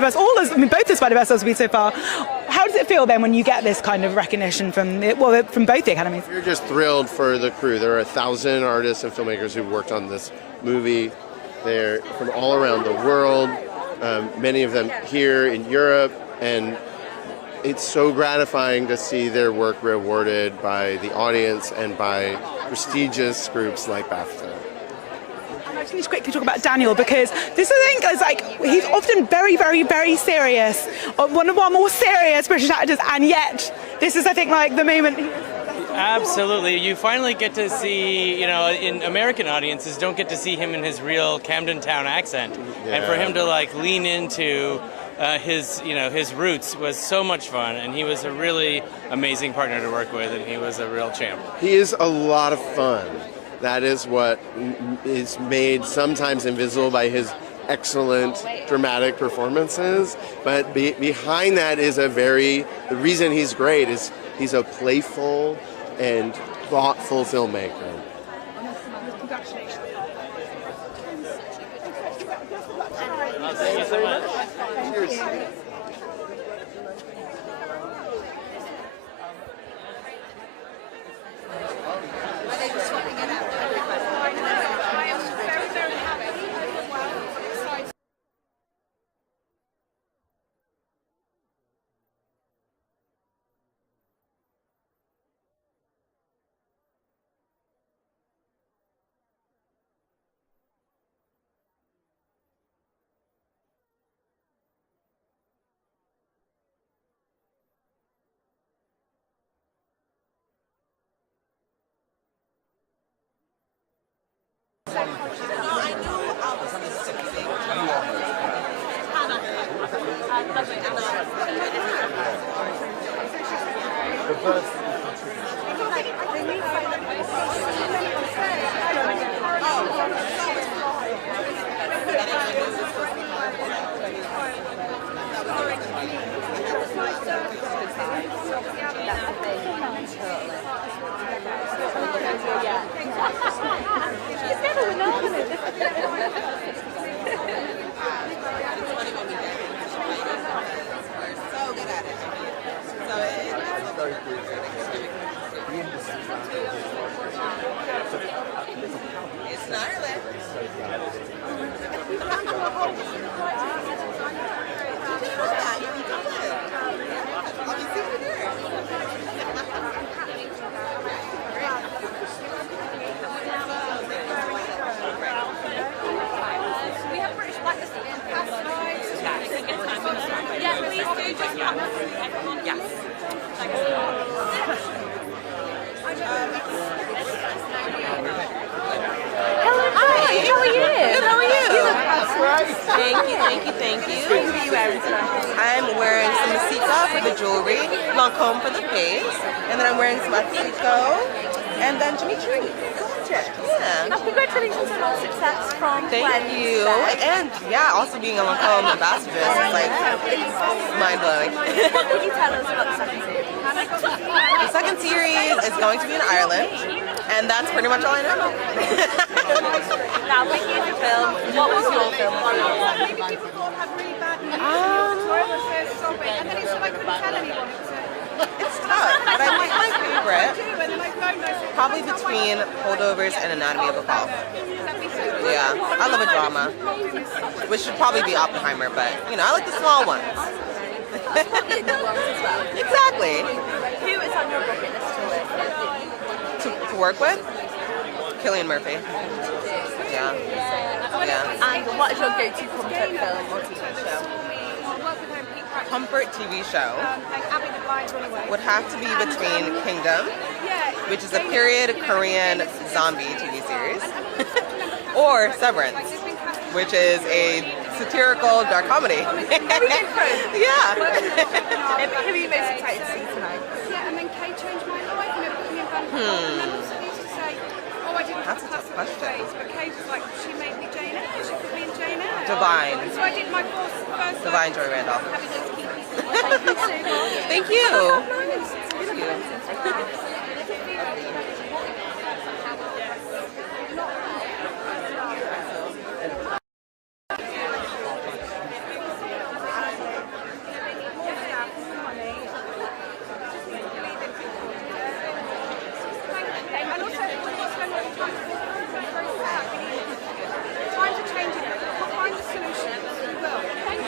Spider-Verse, both the Spider-Verse has been so far. How does it feel then when you get this kind of recognition from both the academies? We're just thrilled for the crew. There are 1,000 artists and filmmakers who've worked on this movie. They're from all around the world, many of them here in Europe, and it's so gratifying to see their work rewarded by the audience and by prestigious groups like BAFTA. I just need to quickly talk about Daniel, because this, I think, is like, he's often very, very, very serious, one of our more serious British actors, and yet this is, I think, like the moment. Absolutely. You finally get to see, in American audiences don't get to see him in his real Camden Town accent. Yeah. And for him to like lean into his roots was so much fun, and he was a really amazing partner to work with, and he was a real champ. He is a lot of fun. That is what is made sometimes invisible by his excellent dramatic performances, but behind that is the reason he's great is he's a playful and thoughtful filmmaker. Congratulations. Thank you so much. Cheers. Thank you. I'm wearing some masika for the jewelry, Lancome for the face, and then I'm wearing some Atsuko, and then Jimmy Tree. Yeah. Congratulations on all the success from Thank you. And yeah, also being a Lancome ambassador is like mind-blowing. What can you tell us about the second series? The second series is going to be in Ireland, and that's pretty much all I know. Now, looking at the film, what was your film? It's tough, but I think my favorite, probably between Holdovers and Anatomy of a Fall. Yeah, I love a drama, which should probably be Oppenheimer, but I like the small ones. Exactly. Who is on your bucket list To work with? Cillian Murphy. Yeah. And what is your go-to comfort film or TV show? Comfort TV show would have to be between Kingdom, which is a period Korean zombie TV series, or Severance, which is a satirical dark comedy. Yeah. Who are you most excited to see tonight? That's a tough question. But Kate was like, she made me Jane Eyre. She put me in Jane Eyre. Divine. So I did my first Divine Joy Randolph. Thank you. Thank you.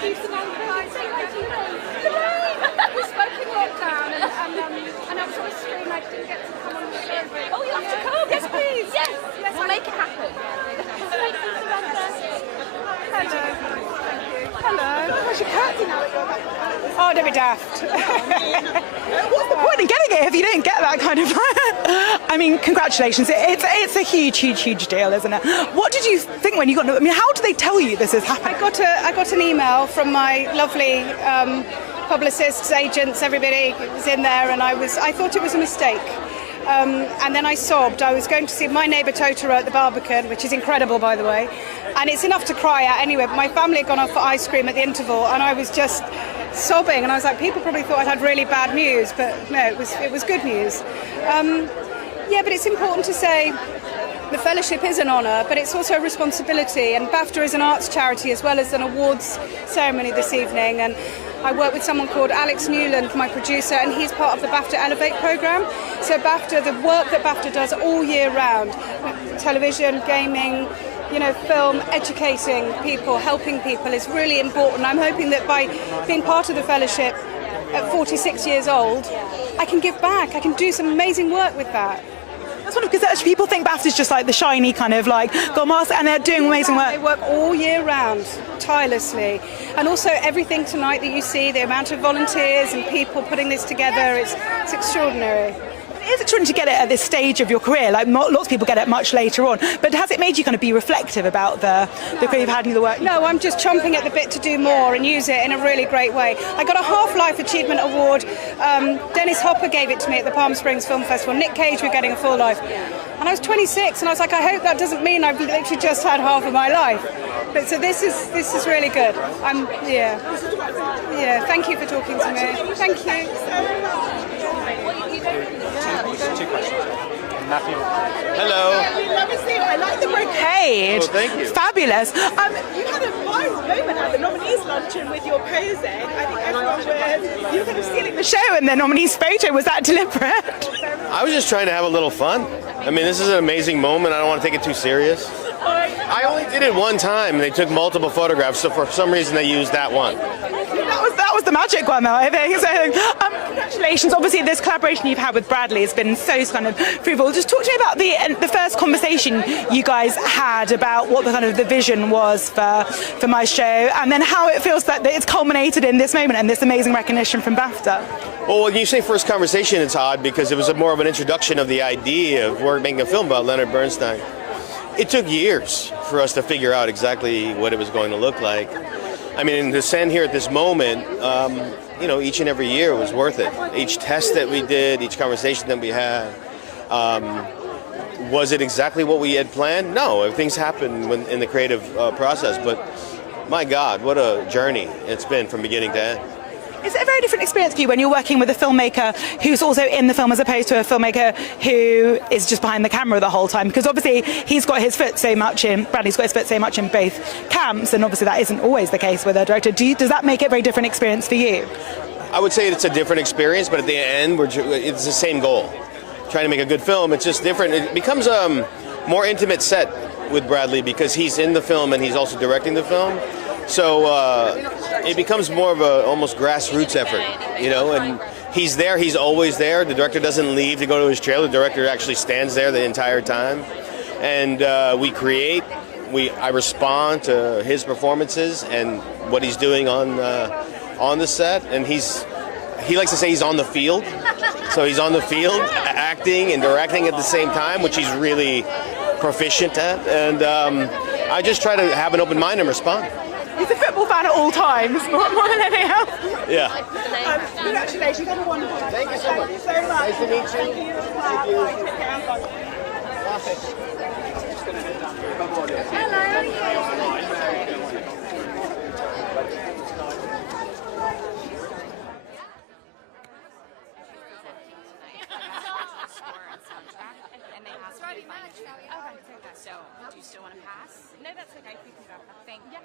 Keith and Uncle. Say hi to you. We spoke in lockdown and I was on a screen. I didn't get to come on the show. Oh, you have to come. Yes, please. Yes. We'll make it happen. Hello. Hello. Where's your curtain now that you're back? Oh, don't be daft. What's the point in getting it if you don't get that kind of... I mean, congratulations. It's a huge deal, isn't it? What did you think when you got... I mean, how did they tell you this is happening? I got an email from my lovely publicists, agents, everybody was in there, and I thought it was a mistake. And then I sobbed. I was going to see My Neighbour Totoro at the Barbican, which is incredible, by the way. And it's enough to cry at anyway. But my family had gone off for ice cream at the interval, and I was just sobbing. And I was like, people probably thought I'd had really bad news, but no, it was good news. Yeah, but it's important to say the fellowship is an honour, but it's also a responsibility. And BAFTA is an arts charity as well as an awards ceremony this evening. And I work with someone called Alex Newland, my producer, and he's part of the BAFTA Elevate programme. So BAFTA, the work that BAFTA does all year round, television, gaming, film, educating people, helping people is really important. I'm hoping that by being part of the fellowship at 46 years old, I can give back. I can do some amazing work with that. That's wonderful, because actually people think BAFTA's just like the shiny kind of like gold mask, and they're doing amazing work. They work all year round, tirelessly. And also everything tonight that you see, the amount of volunteers and people putting this together, it's extraordinary. It is extraordinary to get it at this stage of your career. Like lots of people get it much later on. But has it made you kind of be reflective about the career you've had and the work? No, I'm just chomping at the bit to do more and use it in a really great way. I got a Half-Life Achievement Award. Dennis Hopper gave it to me at the Palm Springs Film Festival. Nick Cage, we're getting a full life. And I was 26, and I was like, I hope that doesn't mean I've literally just had half of my life. But so this is really good. Yeah. Thank you for talking to me. Thank you. Two questions. Matthew. Hello. I like the brocade. Oh, thank you. Fabulous. You had a viral moment at the nominees luncheon with your posing. I think everyone was, you were kind of stealing the show in the nominees photo. Was that deliberate? I was just trying to have a little fun. I mean, this is an amazing moment. I don't want to take it too serious. I only did it one time, and they took multiple photographs, so for some reason they used that one. That was the magic one, though, I think. So, congratulations. Obviously, this collaboration you've had with Bradley has been so kind of fruitful. Just talk to me about the first conversation you guys had about what the kind of the vision was for my show, and then how it feels that it's culminated in this moment and this amazing recognition from BAFTA. Well, when you say first conversation, it's odd because it was more of an introduction of the idea of making a film about Leonard Bernstein. It took years for us to figure out exactly what it was going to look like. I mean, to stand here at this moment, each and every year was worth it. Each test that we did, each conversation that we had, was it exactly what we had planned? No, things happen in the creative process, but my God, what a journey it's been from beginning to end. Is it a very different experience for you when you're working with a filmmaker who's also in the film as opposed to a filmmaker who is just behind the camera the whole time? Because obviously Bradley's got his foot so much in both camps, and obviously that isn't always the case with a director. Does that make it a very different experience for you? I would say it's a different experience, but at the end, it's the same goal. Trying to make a good film, it's just different. It becomes a more intimate set with Bradley because he's in the film and he's also directing the film. So it becomes more of a almost grassroots effort, and he's there, he's always there. The director doesn't leave to go to his trailer. The director actually stands there the entire time. And we create, I respond to his performances and what he's doing on the set. And he likes to say he's on the field. So he's on the field acting and directing at the same time, which he's really proficient at. And I just try to have an open mind and respond. He's a football fan at all times, more than anything else. Yeah. Congratulations, have a wonderful night. Thank you so much. Thank you so much. Nice to meet you. Thank you. Hello, how are you? So, do you still want to pass? No, that's okay. We can go. Thank you.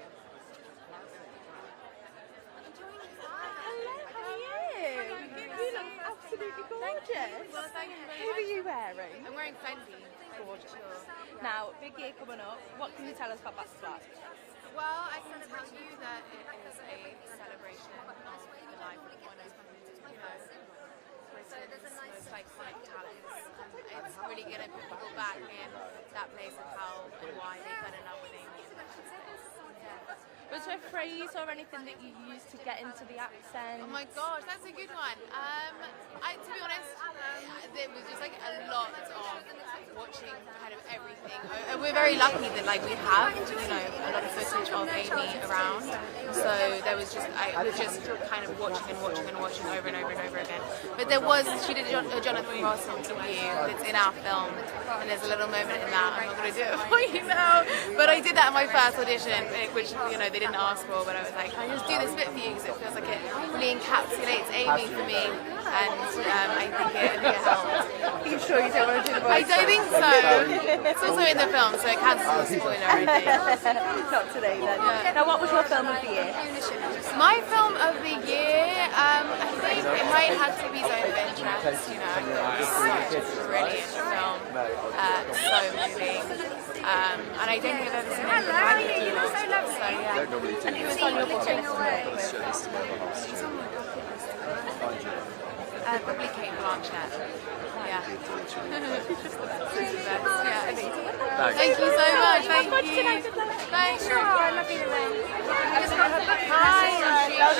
Hello, how are you? You look absolutely gorgeous. Well, thank you very Who much. are you wearing? I'm wearing Fendi. Gorgeous. Now, big year coming up. What can you tell us about BAFTA? Well, I can tell you that it is a celebration of the life of one of, Britain's most iconic talents. It's really going to put people back in that place of how and why they fell in love with Amy. Was there a phrase or anything that you used to get into the accent? Oh my gosh, that's a good one. To be honest, it was just like a lot of watching kind of everything. We're very lucky that like we have, a lot of footage of Amy around. So there was just, I was just kind of watching over and over again. But she did a Jonathan Ross interview that's in our film, and there's a little moment in that. I'm not going to do it for you now, but I did that in my first audition, which they didn't ask for, but I was like, I just do this bit for you because it feels like it really encapsulates Amy for me, and I think it helped. Are you sure you don't want to do the voice? I don't think so. It's also in the film, so it can't be a spoiler, I think. Not today then. Yeah. Now, what was your film of the year? My film of the year, I think it might have to be Zone of Interest. It's such a brilliant film, so moving. And I don't think I've ever seen it like it before. So yeah. And who was on your picture? Probably Kate Blanchett. Yeah. Thank you so much. Thank you. Thanks.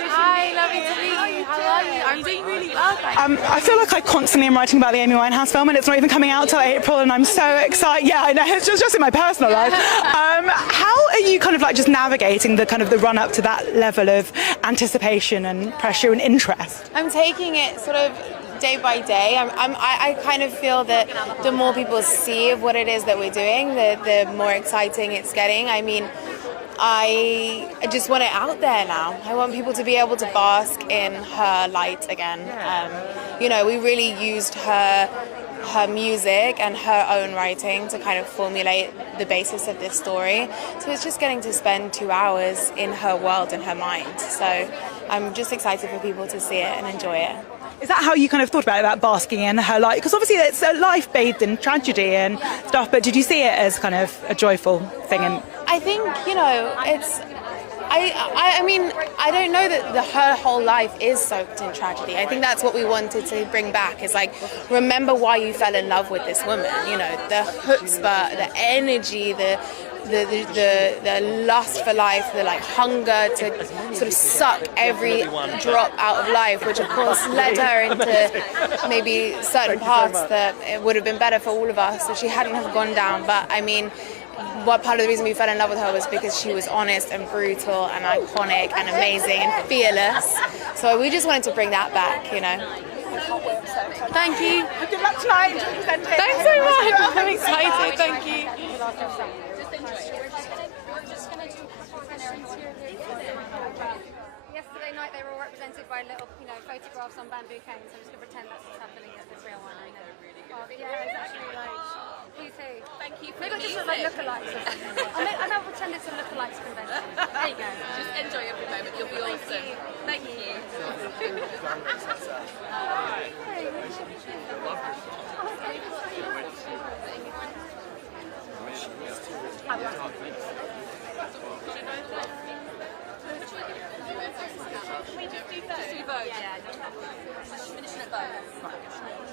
Hi, lovely to meet you. How are you? I'm doing really well, thank you. I feel like I constantly am writing about the Amy Winehouse film, and it's not even coming out till April, and I'm so excited. Yeah, I know, it's just in my personal life. How are you kind of like just navigating the kind of the run up to that level of anticipation and pressure and interest? I'm taking it sort of day by day. I kind of feel that the more people see of what it is that we're doing, the more exciting it's getting. I mean, I just want it out there now. I want people to be able to bask in her light again. We really used her music and her own writing to kind of formulate the basis of this story. So it's just getting to spend 2 hours in her world, in her mind. So I'm just excited for people to see it and enjoy it. Is that how you kind of thought about basking in her light? Because obviously it's a life bathed in tragedy and stuff, but did you see it as kind of a joyful thing? I think, it's... I mean, I don't know that her whole life is soaked in tragedy. I think that's what we wanted to bring back, is like, remember why you fell in love with this woman, the chutzpah, the energy, the lust for life, the like hunger to sort of suck every drop out of life, which of course led her into maybe certain paths that it would have been better for all of us if she hadn't have gone down. But I mean, what part of the reason we fell in love with her was because she was honest and brutal and iconic and amazing and fearless. So we just wanted to bring that back, Thank you. Good luck tonight. Thanks so much. I'm excited. Thank you. Yesterday night they were all represented by little, photographs on bamboo canes. I'm just going to pretend that's what's happening at this real one. I know. Yeah, it's actually like, you too. Thank you for maybe just look like lookalikes or something. I'll pretend it's a lookalikes convention. There you go. Just enjoy every moment. You'll be awesome. Thank you.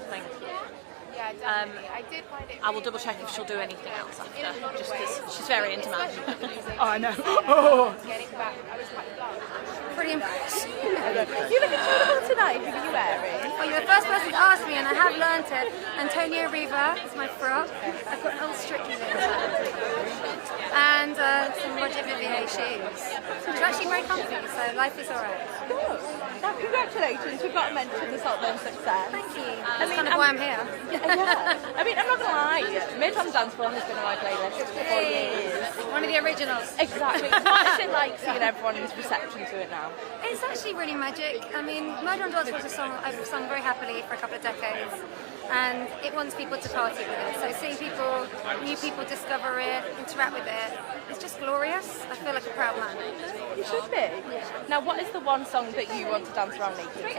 Thank you. Yeah, definitely. I did find it. I will double check if she'll do anything else after, just because she's very into magic. Oh, I know. Oh. Getting back, I was quite blunt. Pretty impressed. You look incredible tonight. Who are you wearing? Well, you're the first person to ask me, and I have learnt it. Antonio Riva is my frock. I've got an old Strictly and some Roger Vivier shoes. Which are actually very comfy, so life is alright. Good. Now, congratulations. We've got to mention the Saltburn success. Thank you. That's kind of why I'm here. Yeah. I mean, I'm not going to lie. Mid on Dance Floor has been on my playlist for years. One of the originals. Exactly. What is it like seeing everyone's reception to it now? It's actually really magic. I mean, Murder on Dance Floor is a song I've sung very happily for a couple of decades, and it wants people to party with it. So seeing people, new people discover it, interact with it, it's just glorious. I feel like a proud man. You should be. Yeah. Now, what is the one song that you want to dance around naked to?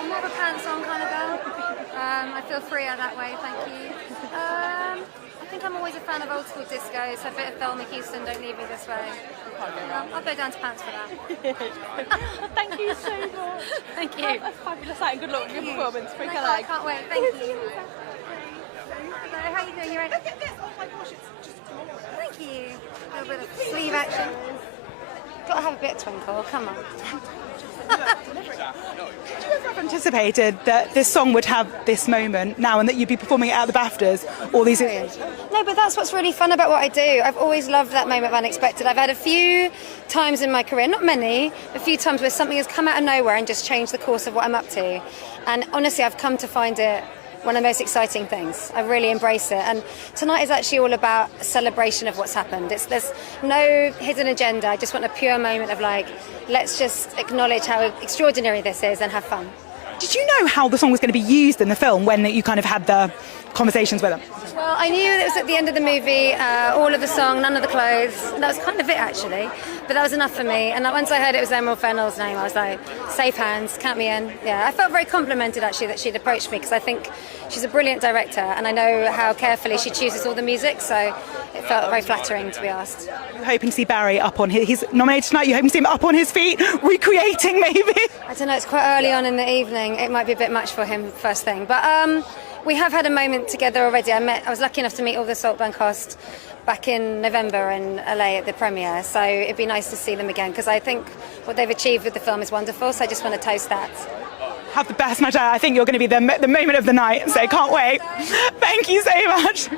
I'm more of a pants on kind of girl. I feel freer that way, thank you. I think I'm always a fan of old school disco, so a bit of Thelma Houston, Don't Leave Me This Way. I'll go down to pants for that. Well, thank you so much. Thank you. Have a fabulous night and good luck with your performance. Oh my God, I can't wait. Thank you. Hello, how are you doing? You ready? Look at this. Oh my gosh, it's just glorious. Thank you. A little bit of sleeve action. Got to have a bit of twinkle. Come on. Did you ever have anticipated that this song would have this moment now and that you'd be performing it at the BAFTAs all these years? No, but that's what's really fun about what I do. I've always loved that moment of unexpected. I've had a few times in my career, not many, a few times where something has come out of nowhere and just changed the course of what I'm up to. And honestly, I've come to find it one of the most exciting things. I really embrace it. And tonight is actually all about a celebration of what's happened. There's no hidden agenda. I just want a pure moment of like, let's just acknowledge how extraordinary this is and have fun. Did you know how the song was going to be used in the film when you kind of had the conversations with them? Well, I knew it was at the end of the movie, all of the song, none of the clothes. That was kind of it, actually. But that was enough for me. And once I heard it was Emerald Fennell's name, I was like, safe hands, count me in. Yeah, I felt very complimented, actually, that she'd approached me, because I think she's a brilliant director, and I know how carefully she chooses all the music, so it felt very flattering to be asked. You're hoping to see Barry up on he's nominated tonight, you're hoping to see him up on his feet, recreating maybe? I don't know, it's quite early on in the evening. It might be a bit much for him first thing. But we have had a moment together already. I was lucky enough to meet all the Saltburn cast back in November in LA at the premiere. So it'd be nice to see them again, because I think what they've achieved with the film is wonderful. So I just want to toast that. Have the best match. I think you're going to be the moment of the night, so can't wait. Thank you so much.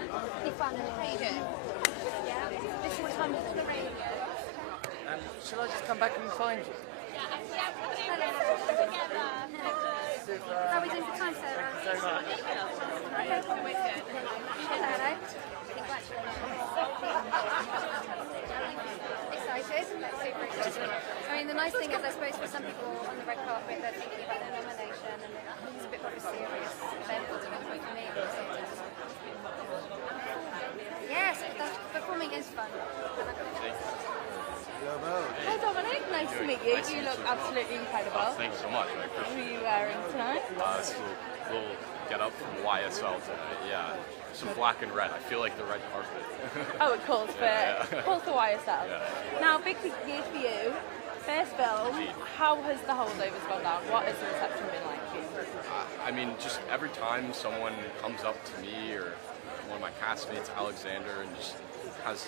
Shall I just come back and find you? How are we doing for time, Sarah? Very much. Hello. Excited? Super excited. I mean, the nice thing is, I suppose, for some people on the red carpet, they're thinking about their nomination, and it's a bit more of a serious event. For me, yes, performing is fun. Hi Dominic, nice to meet you. You look absolutely incredible. Thanks so much. What are you wearing tonight? This is a little get up from YSL tonight. Yeah, some black and red. I feel like the red carpet. Oh, it calls for YSL. Yeah. Now, big year for you. First film. How has the holdovers gone down? What has the reception been like for you? I mean, just every time someone comes up to me or one of my castmates, Alexander, and just has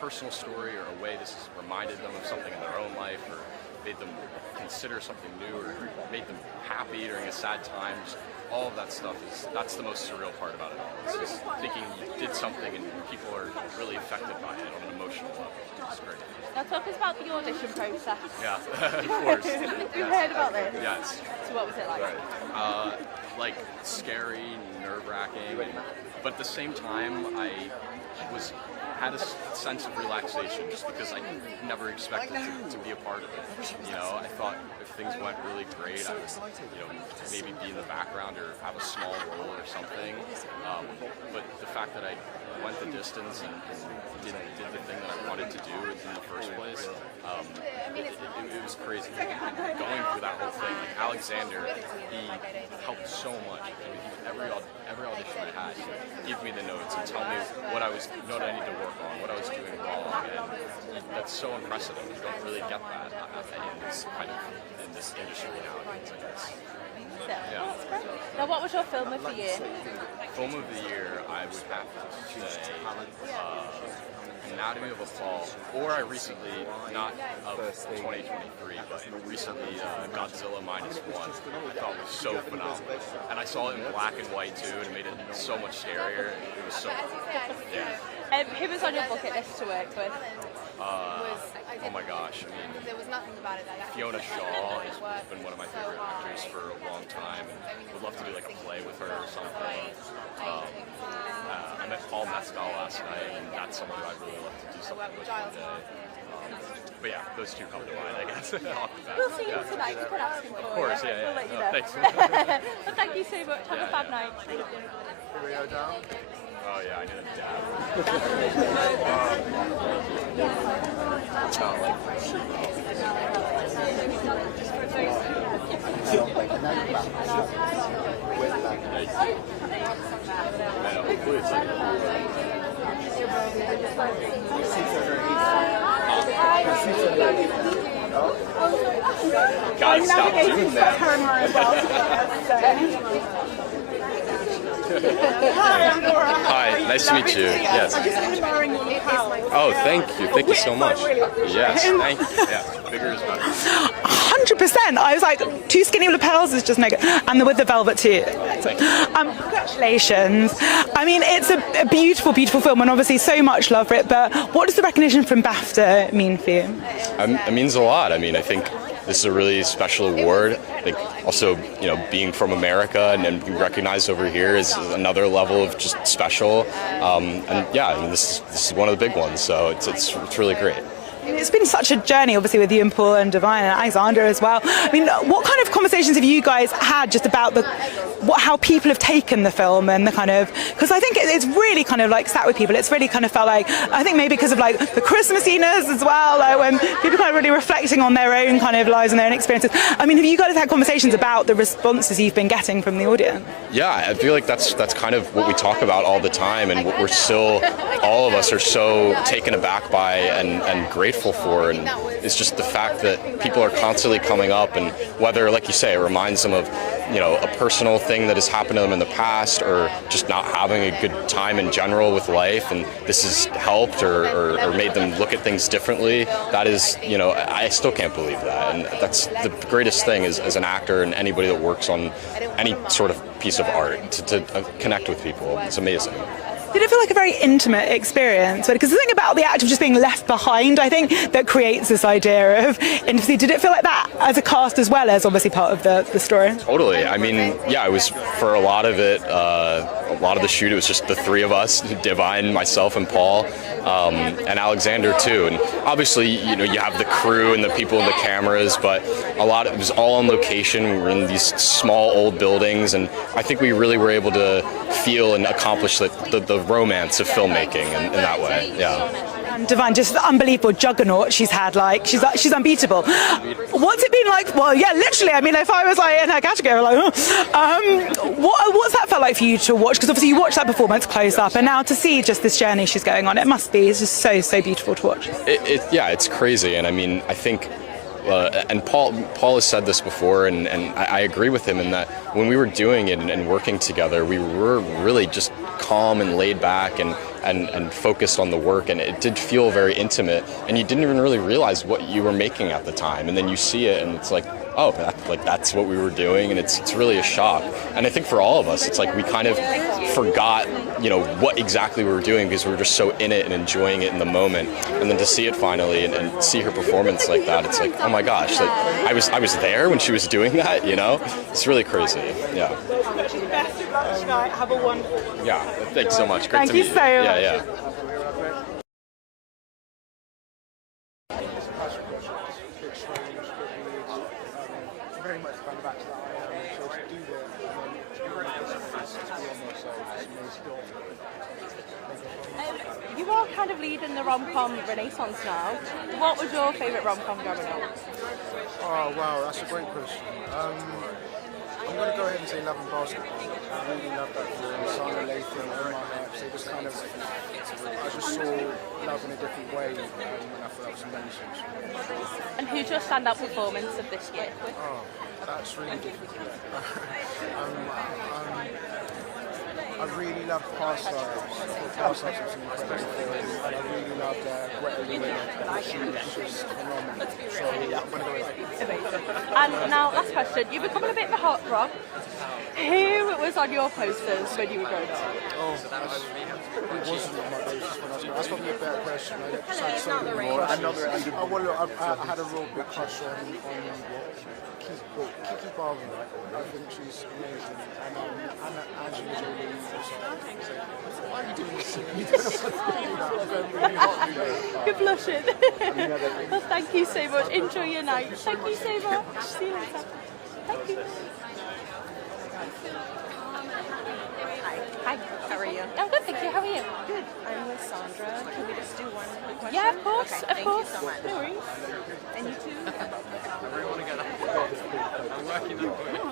personal story or a way this has reminded them of something in their own life or made them consider something new or made them happy during a sad time, just all of that stuff that's the most surreal part about it all. It's just thinking you did something and people are really affected by it on an emotional level. It's great. Now talk us about the audition process. Yeah, of course. You've heard about this? Yes. So what was it like? Right. Like scary, nerve-wracking, but at the same time I had a sense of relaxation just because I never expected to be a part of it. I thought if things went really great, I would, maybe be in the background or have a small role or something. But the fact that I went the distance and did the thing that I wanted to do in the first place, it was crazy. Going through that whole thing, like Alexander, he helped so much. Every audition I had, he'd give me the notes and tell me what I need to work on, what I was doing wrong, and that's so impressive. You don't really get that in this industry nowadays, I guess. Yeah. Now, what was your film of the year? Film of the year, I would have to say Anatomy of a Fall, or I recently, not of 2023, but recently Godzilla -1, I thought was so phenomenal. And I saw it in black and white too, and it made it so much scarier. It was so cool. Yeah. Who was on your bucket list to work with? Oh my gosh, I mean, Fiona Shaw has been one of my favorite actors for a long time, and would love to do like a play with her or something. I met Paul Mescal last night, and that's someone who I'd really love to do something with one day. But yeah, those two come to mind, I guess. We'll see you tonight. We could ask him for Of course, you. yeah. We'll let you No, know. thanks. Well, thank you so much. Have a fab night. Thank you. Here we go down. Oh yeah, I did a dab. I know, hopefully it's like Gotta stop doing that. Hi, nice to meet you. Yes. Oh, thank you. Thank you so much. Yes, thank you. Yeah, bigger is better. 100%. I was like, too skinny lapels is just no good. And with the velvet too. Congratulations. I mean, it's a beautiful, beautiful film, and obviously so much love for it. But what does the recognition from BAFTA mean for you? It means a lot. I mean, I think this is a really special award. I think also, you know, being from America and being recognized over here is another level of just special. And yeah, I mean, this is one of the big ones. So it's really great. It's been such a journey, obviously, with you and Paul and Divine and Alexander as well. I mean, what kind of conversations have you guys had just about how people have taken the film and the kind of, because I think it's really kind of like sat with people. It's really kind of felt like, I think maybe because of like the Christmassiness as well, like when people kind of really reflecting on their own kind of lives and their own experiences. I mean, have you guys had conversations about the responses you've been getting from the audience? Yeah, I feel like that's kind of what we talk about all the time, and what we're still, all of us are so taken aback by and grateful for, and it's just the fact that people are constantly coming up, and whether, like you say, it reminds them of, you know, a personal thing that has happened to them in the past, or just not having a good time in general with life, and this has helped or made them look at things differently. That is, you know, I still can't believe that, and that's the greatest thing as an actor and anybody that works on any sort of piece of art, to connect with people. It's amazing. Did it feel like a very intimate experience? Because the thing about the act of just being left behind, I think, that creates this idea of intimacy. Did it feel like that as a cast as well as obviously part of the story? Totally. I mean, yeah, it was, for a lot of it, a lot of the shoot, it was just the three of us, Divine, myself, and Paul, and Alexander too. And obviously, you know, you have the crew and the people and the cameras, but a lot of it was all on location. We were in these small old buildings, and I think we really were able to feel and accomplish the romance of filmmaking in that way. Yeah. And Divine, just the unbelievable juggernaut she's had, like she's unbeatable. What's it been like? Well, yeah, literally. I mean, if I was like in her category, like, what's that felt like for you to watch? Because obviously you watched that performance close up, and now to see just this journey she's going on, it's just so beautiful to watch. Yeah, it's crazy, and I mean, I think. And Paul has said this before, and I agree with him in that when we were doing it and working together, we were really just calm and laid back and focused on the work, and it did feel very intimate, and you didn't even really realize what you were making at the time, and then you see it and it's like, oh, that's what we were doing, and it's really a shock. And I think for all of us, it's like we kind of forgot, you know, what exactly we were doing because we were just so in it and enjoying it in the moment. And then to see it finally and see her performance like that, it's like, oh my gosh, like I was there when she was doing that, you know? It's really crazy. Yeah. Best of luck tonight. Have a wonderful one. Yeah, thanks so much. Great to meet you. Thank you so much. Yeah. You are kind of leading the rom-com renaissance now. What was your favourite rom-com growing up? Oh wow, that's a great question. I'm going to go ahead and say Love and Basketball. I really love that film. Sana Lathan, Omar Epps. It was kind of, I just saw love in a different way, and I thought that was amazing. And who's your standout performance of this year? Oh, that's really difficult. I really loved Past Lives. Past Lives was an incredible film, and I really loved Greta Lee. She was just phenomenal. So I'm going to go with that. And now, last question. You're becoming a bit of a hot rock. Who was on your posters when you were growing up? Oh, it wasn't on my posters when I was growing up. That's probably a better question. I get so many more. Oh, well, look, I had a real big crush on Kiki Barber. I think she's amazing. And Angela Jolie. Why are you doing this? You're blushing. Well, thank you so much. Enjoy your night. Thank you so much. See you later. Thank you. Hi. How are you? I'm good, thank you. How are you? Good. I'm with Sandra. Can we just do one quick question? Yeah, of course. Okay, of thank course. you so much. No worries. And you too? I'm working on it.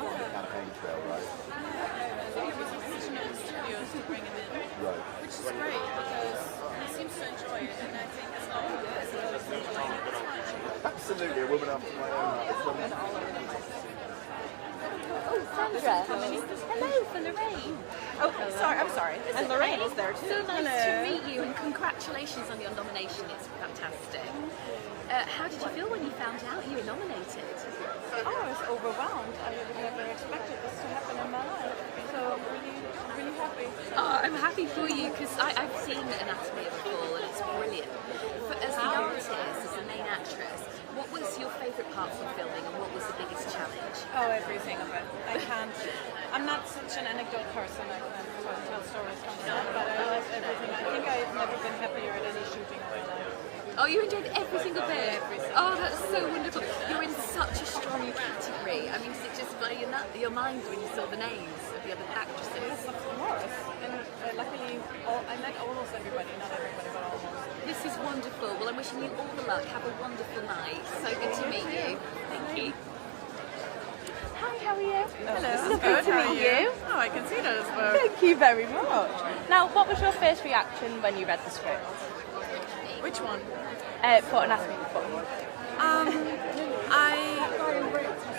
Which is great because he seems to enjoy it, and I think it's not Absolutely, a woman after my own heart. Sandra. Hello for Lorraine. Oh, sorry, I'm sorry. And Lorraine is there too. So nice to meet you, and congratulations on your nomination. It's fantastic. How did you feel when you found out you were nominated? Oh, I was overwhelmed. I would have never expected this to happen in my life. So I'm really happy. Oh, I'm happy for you because I've seen Anatomy of a Fall and it's brilliant. But as the artist, as the main actress, what was your favourite part from filming and what was the biggest challenge? Oh, everything of it. I'm not such an anecdote person. I can tell stories from that, but I love everything. I think I've never been happier at any shooting of my life. Oh, you enjoyed every single bit? Oh, that's so wonderful. You're in such a strong category. I mean, did it just blow your mind when you saw the names of the other actresses? Yes, of course. And luckily, I met almost everybody, not everybody, but almost. This is wonderful. Well, I'm wishing you all the luck. Have a wonderful night. So good to meet you. Thank you. Hi, how are you? Hello. Lovely to meet you. Oh, I can see that as well. Thank you very much. Now, what was your first reaction when you read the script? Which one? For Anatomy of a Fall.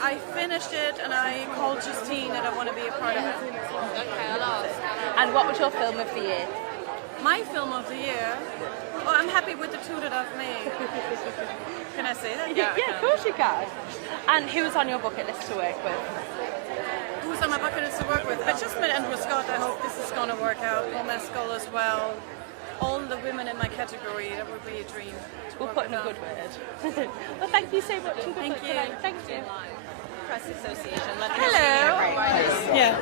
I finished it and I called Justine that I want to be a part of it. Okay, I'll ask. And what was your film of the year? My film of the year? Well, I'm happy with the two that I've made. Can I say that? Yeah, of course you can. And who's on your bucket list to work with? Who's on my bucket list to work with? I just met Andrew Scott. I hope this is going to work out. Paul Mescal as well. All the women in my category, that would be a dream. We'll put in a good word. Well, thank you so much. And good luck tonight. Thank you. Press Association. Hello. Yeah.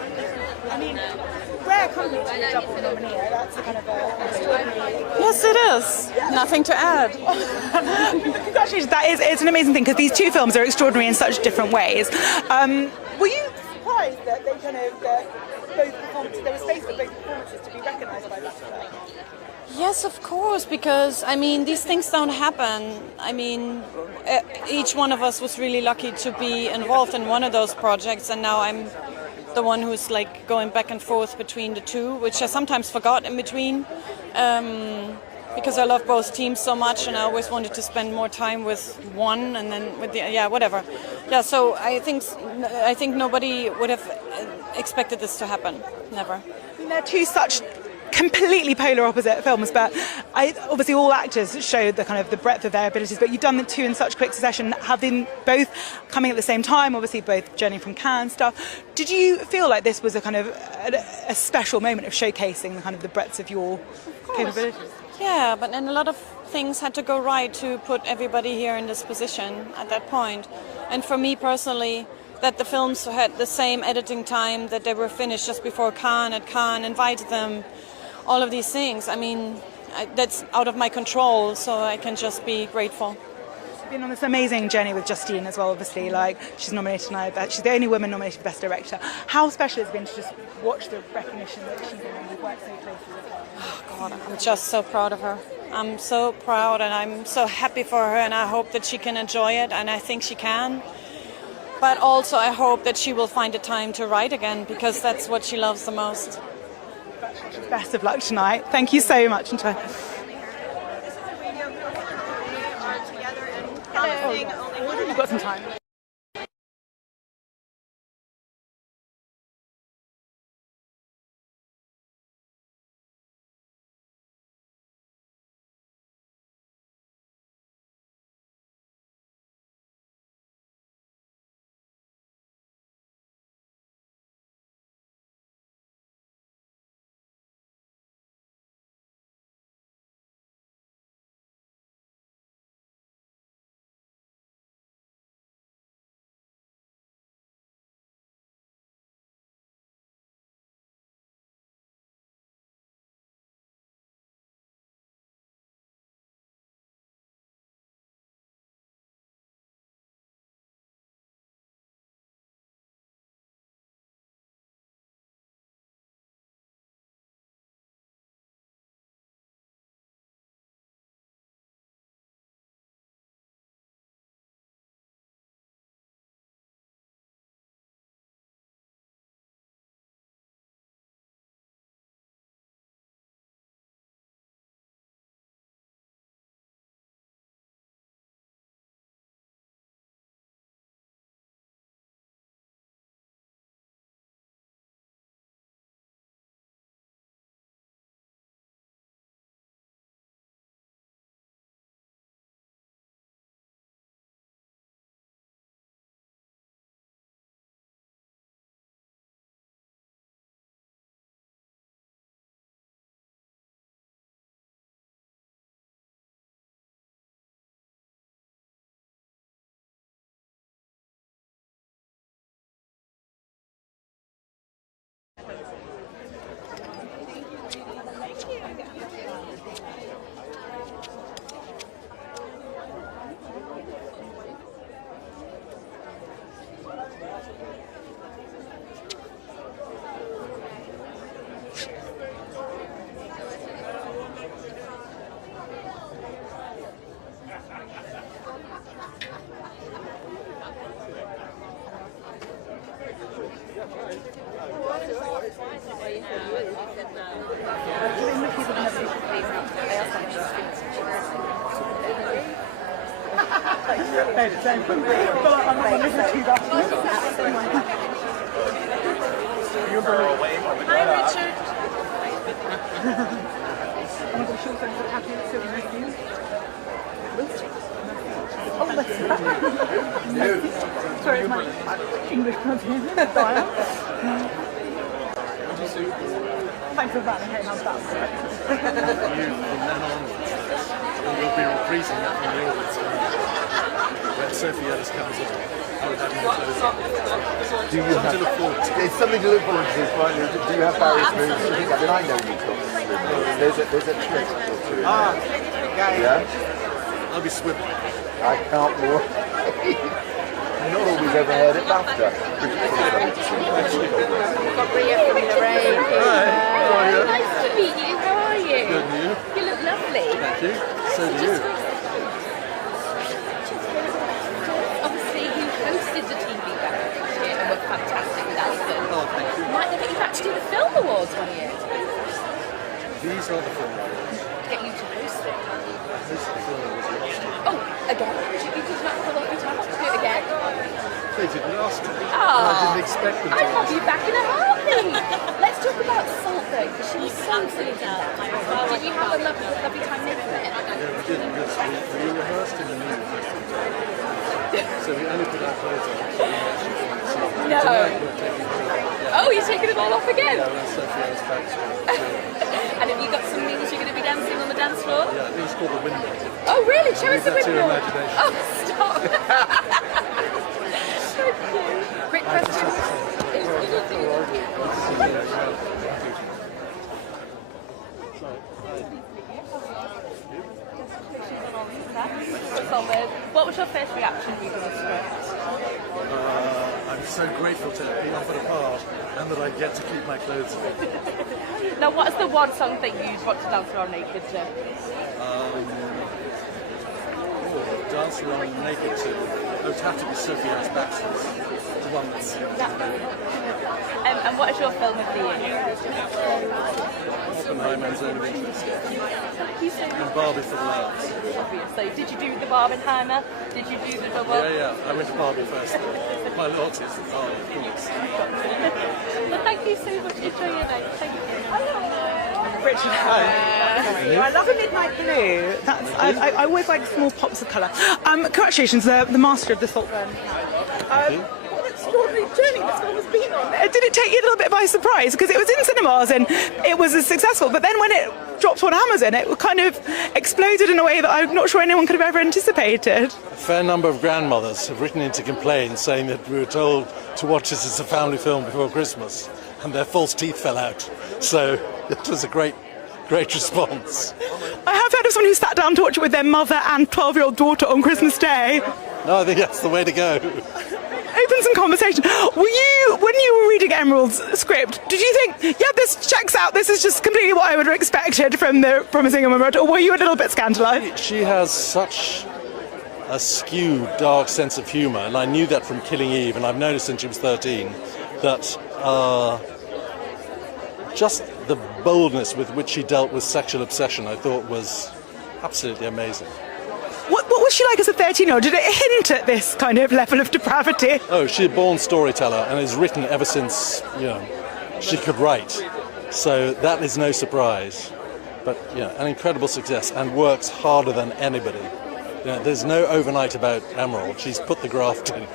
I mean, rare company to be a double nominee. That's a kind of extraordinary. Yes, it is. Nothing to add. Congratulations. It's an amazing thing because these two films are extraordinary in such different ways. Were you surprised that they both performances, there was space for both performances to be recognised by BAFTA? Yes, of course, because I mean these things don't happen. I mean, each one of us was really lucky to be involved in one of those projects, and now I'm the one who's like going back and forth between the two, which I sometimes forgot in between, because I love both teams so much, and I always wanted to spend more time with one, and then with the whatever. Yeah, so I think nobody would have expected this to happen. Never. They're two such completely polar opposite films, but obviously all actors showed the breadth of their abilities, but you've done the two in such quick succession, have been both coming at the same time, obviously both journeying from Cannes stuff. Did you feel like this was a special moment of showcasing the breadth of your capabilities? Yeah, but then a lot of things had to go right to put everybody here in this position at that point. And for me personally, that the films had the same editing time, that they were finished just before Cannes, at Cannes, invited them, all of these things. I mean, that's out of my control, so I can just be grateful. You've been on this amazing journey with Justine as well, obviously, she's nominated tonight, but she's the only woman nominated for Best Director. How special has it been to just watch the recognition that she's in and we've worked so closely with her? Oh God, I'm just so proud of her. I'm so proud and I'm so happy for her, and I hope that she can enjoy it, and I think she can. But also I hope that she will find the time to write again, because that's what she loves the most. Best of luck tonight. Thank you so much. Hello. We've got some time. played it, so I feel like I'm not going to listen to that. You're brilliant. Hi, Richard. I'm going to show them the happy silly review. Oh, that's sorry, it's my English pronunciation. Thanks for that. Hey, how's that? From then onwards, we'll be reprising that from the audience. When Sophie Ellis comes in, I would have more clothes on. Do you have to look forward to? It's something to look forward to. Do you have various moves? I mean, I know you've got some moves. There's a trick or two. Yeah? I'll be swimming. I can't wait. Not all we've ever heard at BAFTA. Got Ria from Lorraine. Hi. How are you? Nice to meet you. How are you? Good, and you? You look lovely. Thank you. So do you. Obviously, you hosted the TV BAFTA this year and were fantastic with Alison. Oh, thank you. Might they get you back to do the Film Awards one year? These are the film awards. Get you to host it. This film was last year. Oh, again? You did not have a lovely time to do it again? They didn't ask me. Oh, I didn't expect them to. I'd have you back in a heartbeat. Let's talk about Salt though, because she was so silly in that. Did you have a lovely time making it? Yeah, we did, because we rehearsed in the nude most of the time. So we only put our clothes on so we actually couldn't see. No. Tonight we're taking them off. Oh, you're taking them all off again? Yeah, when Sophie Ellis backstage. And have you got some means you're going to be dancing on the dance floor? Yeah, I think it's called the window. Oh, really? Show us the Leave that to your window. imagination. Oh, stop. Great question. What was your first reaction reading the script? I'm so grateful to be offered a part and that I get to keep my clothes on. Now, what is the one song that you'd want to dance around naked to? Dance around naked to. It would have to be Sophie Ellis Baxter's. The one that's. And what is your film of the year? Oppenheimer and Zone of Interest. Thank you so much. And Barbie for the Labs. So, did you do the Barbenheimer? Did you do the double? Yeah, I went to Barbie first. My loyalty is Barbie, of course. Well, thank you so much. Enjoy your night. Thank you. Richard, I love a midnight blue. That's, I always like small pops of colour. Congratulations, the master of the Saltburn. What an extraordinary journey this film has been on. Did it take you a little bit by surprise? Because it was in cinemas and it was successful, but then when it dropped on Amazon, it kind of exploded in a way that I'm not sure anyone could have ever anticipated. A fair number of grandmothers have written in to complain, saying that we were told to watch this as a family film before Christmas, and their false teeth fell out. So it was a great response. I have heard of someone who sat down to watch it with their mother and 12-year-old daughter on Christmas Day. No, I think that's the way to go. Open some conversation. When you were reading Emerald's script, did you think, yeah, this checks out, this is just completely what I would have expected from the Promising Young Woman, or were you a little bit scandalised? She has such a skewed, dark sense of humour, and I knew that from Killing Eve, and I've noticed since she was 13, that just the boldness with which she dealt with sexual obsession, I thought was absolutely amazing. What was she like as a 13-year-old? Did it hint at this kind of level of depravity? Oh, she's a born storyteller and has written ever since, she could write. So that is no surprise. But, an incredible success and works harder than anybody. There's no overnight about Emerald. She's put the graft in.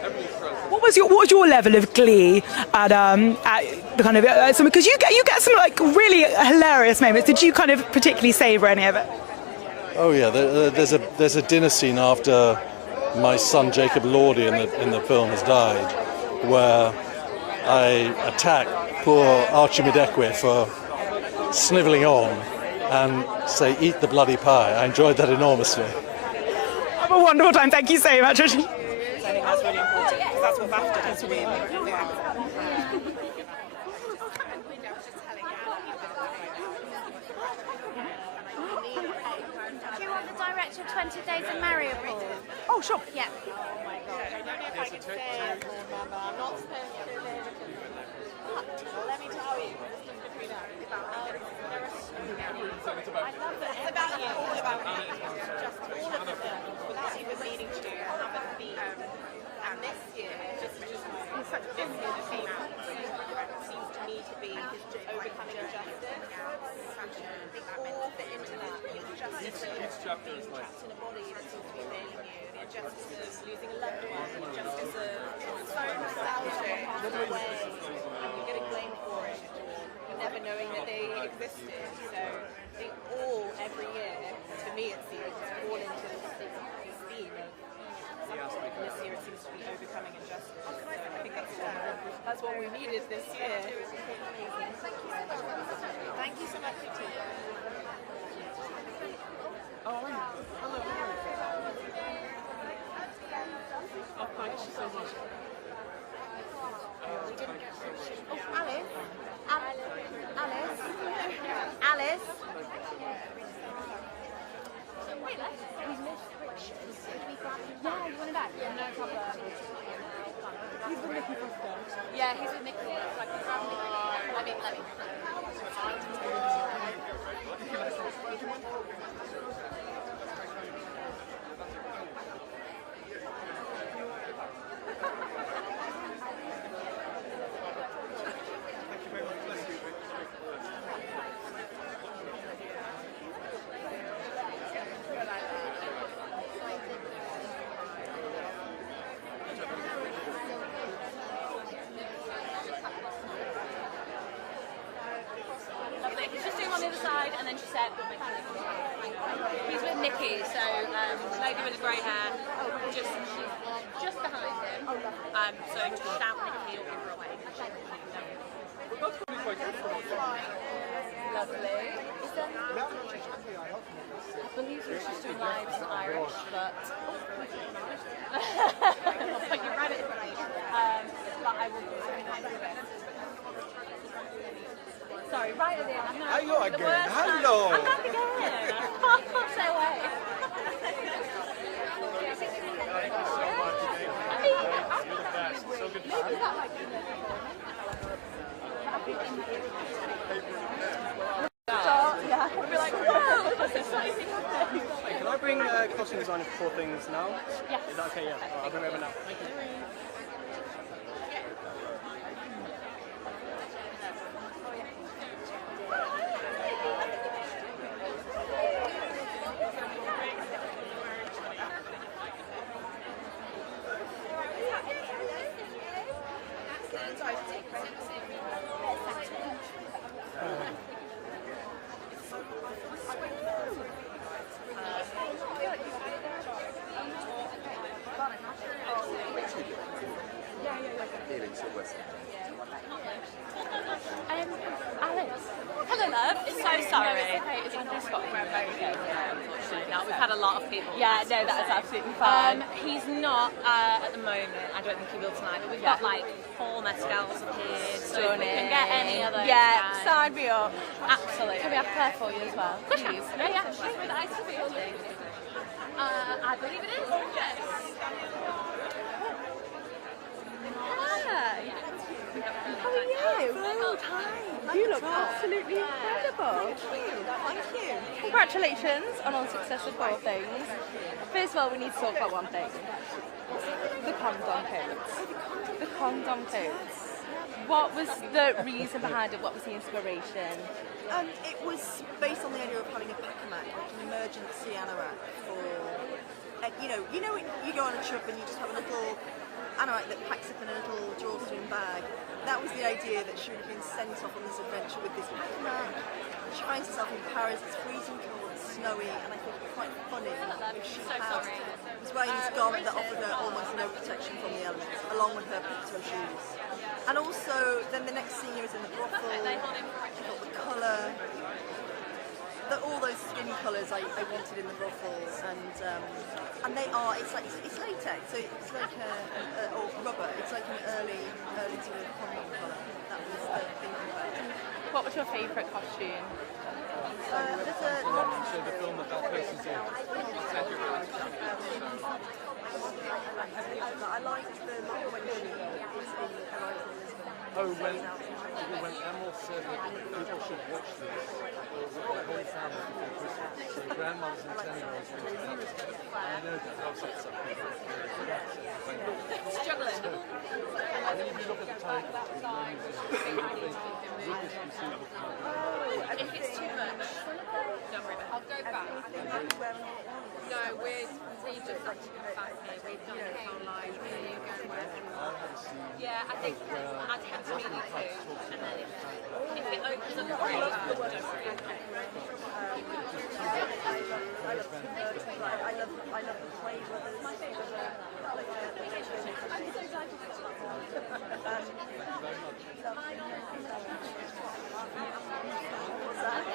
What was your level of glee at the kind of because you get some like really hilarious moments? Did you kind of particularly savour any of it? Oh yeah, there's a dinner scene after my son Jacob Lordy in the film has died, where I attack poor Archie Midekwe for snivelling on and say, "Eat the bloody pie." I enjoyed that enormously. Have a wonderful time. Thank you so much. I think that's really important because that's what BAFTA does really. Do you want the director of 20 Days of Mariupol? Oh, sure. Yeah. I don't know if I can say it, remember. I'm not supposed to live it. But let me tell you, this is between us. I love it. It's about all about just all of the films without even meaning to have a theme. this year, just this year, the theme seems to me to be overcoming injustice. They all fit into that. The injustice of being trapped in a body that seems to be failing you, the injustice of losing a loved one, the injustice of throwing nostalgia passing away, and you're getting blamed for it, or never knowing that they existed. So they all, every year, to me it seems, fall into this theme of something. And this year it seems to be overcoming injustice. So I think that's what we needed this year. Thank you so much, Tia. Oh, hello. Oh, thank you so much. Oh, Alice. Alice. Yeah, you want it back? Yeah, no problem. He's with Nikki Foster. Yeah, he's with Nikki. Like, let me. Lovely. He's just doing on the other side, and then she said, he's with Nikki, so lady with the grey hair, she's just behind him. So just shout Nikki or give her away. We're both probably quite different. Lovely. I believe she's doing live in Irish, but but you read it right. But I will do it. Sorry, right at the end. Hello again. Hello. I'm back again. Stay away. You're the best. So good to see you. Maybe that might be yeah, we'll be like, wow, this is exciting. Hey, can I bring costume designer for 4 things now? Yes. Is that okay? Yeah. I'll bring it over now. Thank you. Alice. Hello, love. It's so sorry. It's Andrew Scott from America. Unfortunately, not. We've had a lot of people. Yeah, no, that's absolutely fine. He's not at the moment. I don't think he will tonight. But we've got like 4 mescals appeared. So if we can get any other. Yeah, sign me up. Absolutely. Can we have Claire for you as well? Please. Yeah, she's with Ice Field. I believe it is. Yes. How are you? Well time. You look absolutely incredible. Thank you. Congratulations on all success with 4 things. First of all, we need to talk about one thing. The condom codes. The condom codes. What was the reason behind it? What was the inspiration? It was based on the idea of having a pack-a-mac, like an emergency anorak for, you go on a trip and you just have a little anorak that packs up in a little drawstring bag. That was the idea, that she would have been sent off on this adventure with this pack-a-mac. She finds herself in Paris, it's freezing cold, it's snowy, and I think it'd be quite funny if she was wearing this garment that offered her almost no protection from the elements, along with her picto shoes. And also, then the next scene is in the brothel. You've got the colour, all those skin colours I wanted in the brothels, and they are, it's latex, so it's like or rubber, it's like an early sort of condom colour. That was the thinking about it. What was your favourite costume? There's a lovely So the film that person's in. I liked the look when she is in Horizon Elizabeth. Oh, when when Emerald said that people should watch this with their whole family before Christmas, so grandmothers and 10-year-olds want to come. I know that. Struggling. And then if you look at the title, If it's too much, don't worry about it. I'll go back. No, we just like to come back here. We've done it our whole life. You go wherever. Yeah, I think I'd have to meet you too. And then if it opens up really well, don't worry. I love the play brothers. My favourite. I'm so glad you picked it up.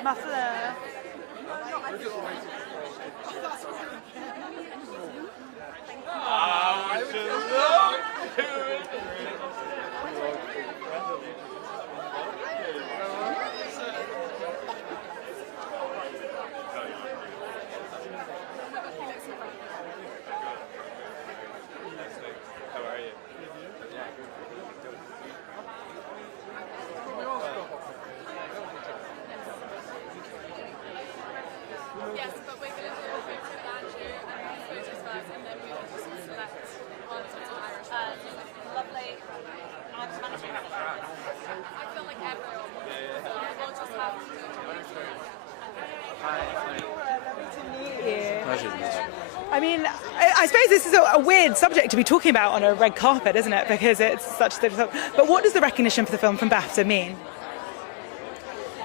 Muffler. How are you? Yes, but we're going to do a photo with Andrew and photos first, and then we will just select one to Irish. Lovely. I'm managing that. I feel like everyone will. So we'll just have to do I mean, I suppose this is a weird subject to be talking about on a red carpet, isn't it? Because it's such a difficult. But what does the recognition for the film from BAFTA mean?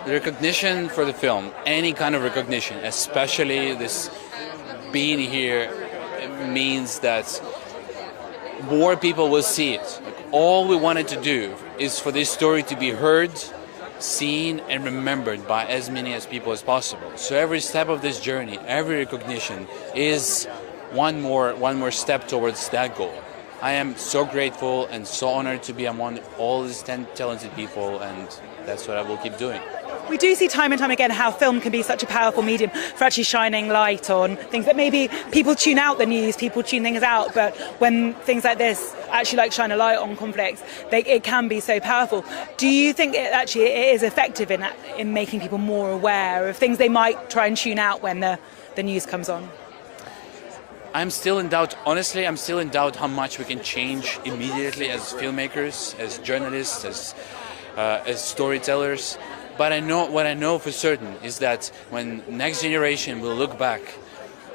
The recognition for the film, any kind of recognition, especially this being here, means that more people will see it. Like, all we wanted to do is for this story to be heard, seen, and remembered by as many as people as possible. So every step of this journey, every recognition is one more step towards that goal. I am so grateful and so honored to be among all these 10 talented people, and that's what I will keep doing. We do see time and time again how film can be such a powerful medium for actually shining light on things that maybe people tune out the news, people tune things out, but when things like this actually like shine a light on conflicts, it can be so powerful. Do you think it is effective in making people more aware of things they might try and tune out when the news comes on? I'm still in doubt. Honestly, I'm still in doubt how much we can change immediately as filmmakers, as journalists, as storytellers. But what I know for certain is that when next generation will look back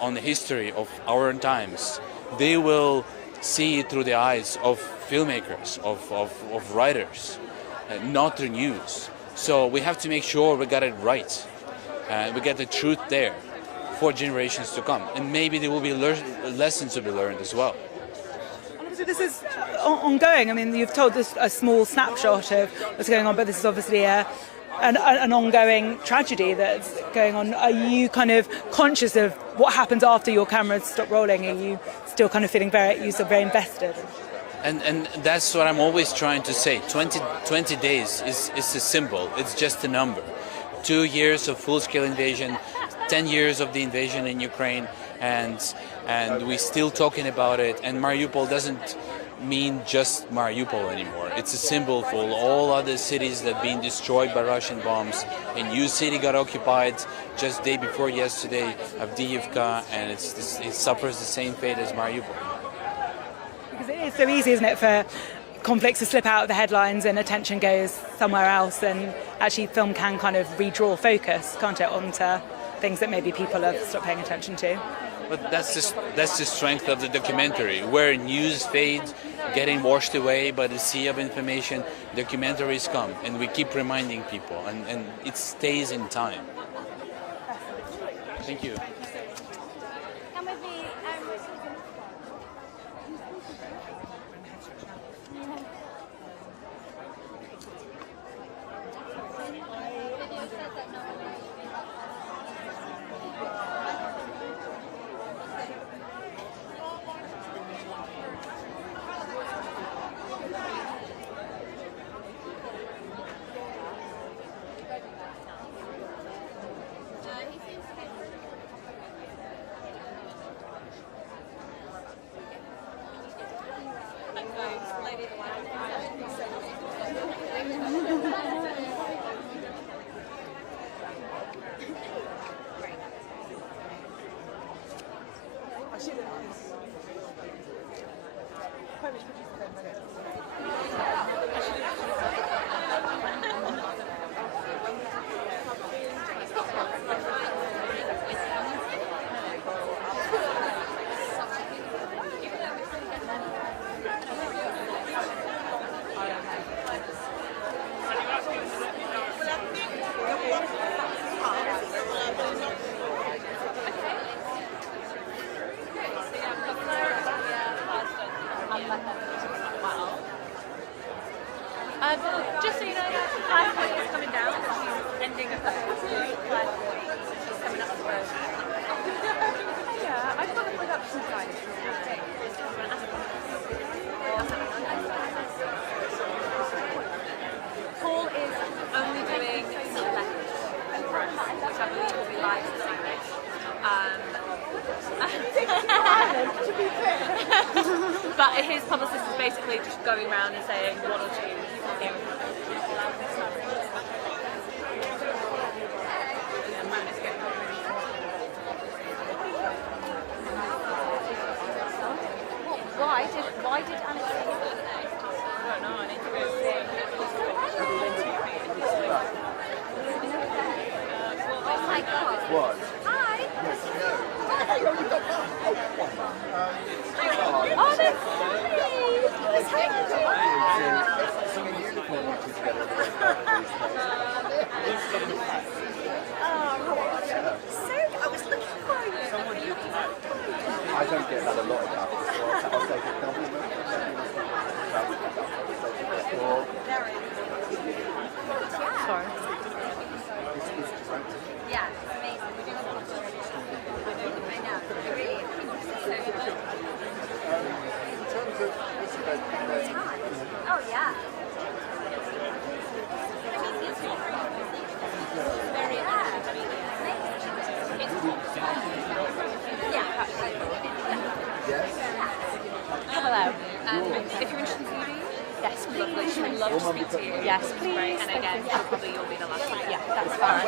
on the history of our times, they will see it through the eyes of filmmakers, of writers, not through news. So we have to make sure we got it right, we get the truth there for generations to come. And maybe there will be lessons to be learned as well. So this is ongoing. I mean, you've told us a small snapshot of what's going on, but this is obviously an ongoing tragedy that's going on. Are you kind of conscious of what happens after your cameras stop rolling? Are you still kind of feeling very invested? And that's what I'm always trying to say. 20 days is a symbol. It's just a number. 2 years of full-scale invasion, 10 years of the invasion in Ukraine, and we're still talking about it. And Mariupol doesn't mean just Mariupol anymore. It's a symbol for all other cities that are being destroyed by Russian bombs. A new city got occupied just day before yesterday, Avdiivka, and it suffers the same fate as Mariupol. Because it is so easy, isn't it, for conflicts to slip out of the headlines and attention goes somewhere else, and actually film can kind of redraw focus, can't it, onto things that maybe people have stopped paying attention to. But that's the strength of the documentary, where news fades, getting washed away by the sea of information. Documentaries come, and we keep reminding people, and it stays in time. Thank you. Just so you know, Claire Point is coming down. She's ending a post. Claire Point. She's coming up the road. Yeah, I've got a production side. Paul is only doing select, which I believe will be live this evening. But his publicist is basically just going around and saying one or two here. Why did Alex say that? I don't know, I need to go see. Oh my god. What? Hi. Yes, Oh, that's I was looking for you. I don't get that a lot of times, so I'll take a compliment. Sorry. Yeah, it's amazing. I know, it really is. In terms of this event, Oh, yeah. Hello. If you're interested in TV, yes, lovely. She would love to speak to you. Yes, please. And again, you'll be the last one. Yeah, that's fine.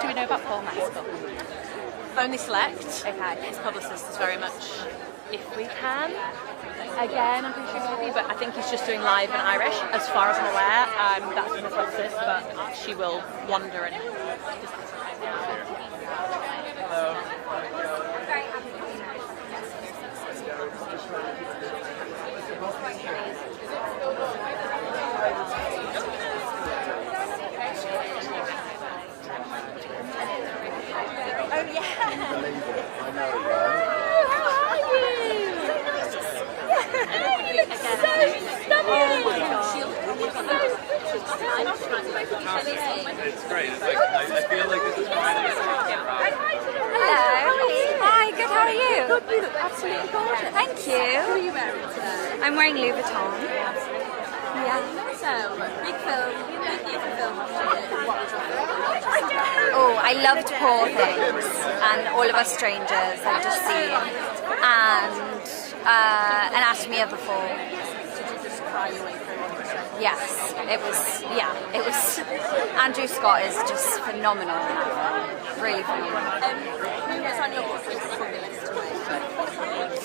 Do we know about Paul Maxwell? Only select. Okay. His publicist is very much, if we can. Again, I'm pretty sure he's happy, but I think he's just doing live in Irish. As far as I'm aware, that's his publicist, but she will wander and. Hello. Oh, yeah. I know, right? How are you? You look so stunning. It's great. It's like, I feel like this is finally Hello. Hi, good, how are you? God, you look absolutely gorgeous. Thank you. Who are you wearing today? I'm wearing Louis Vuitton. Yeah. So, big film, big year for film. What was your favourite? Oh, I loved Poor Things and All of Us Strangers I've just seen, and Anatomy of a Fall. Did you just cry your way through on the show? Yes, it was. Andrew Scott is just phenomenal in that film. Really phenomenal. Who was on your bucket list to make?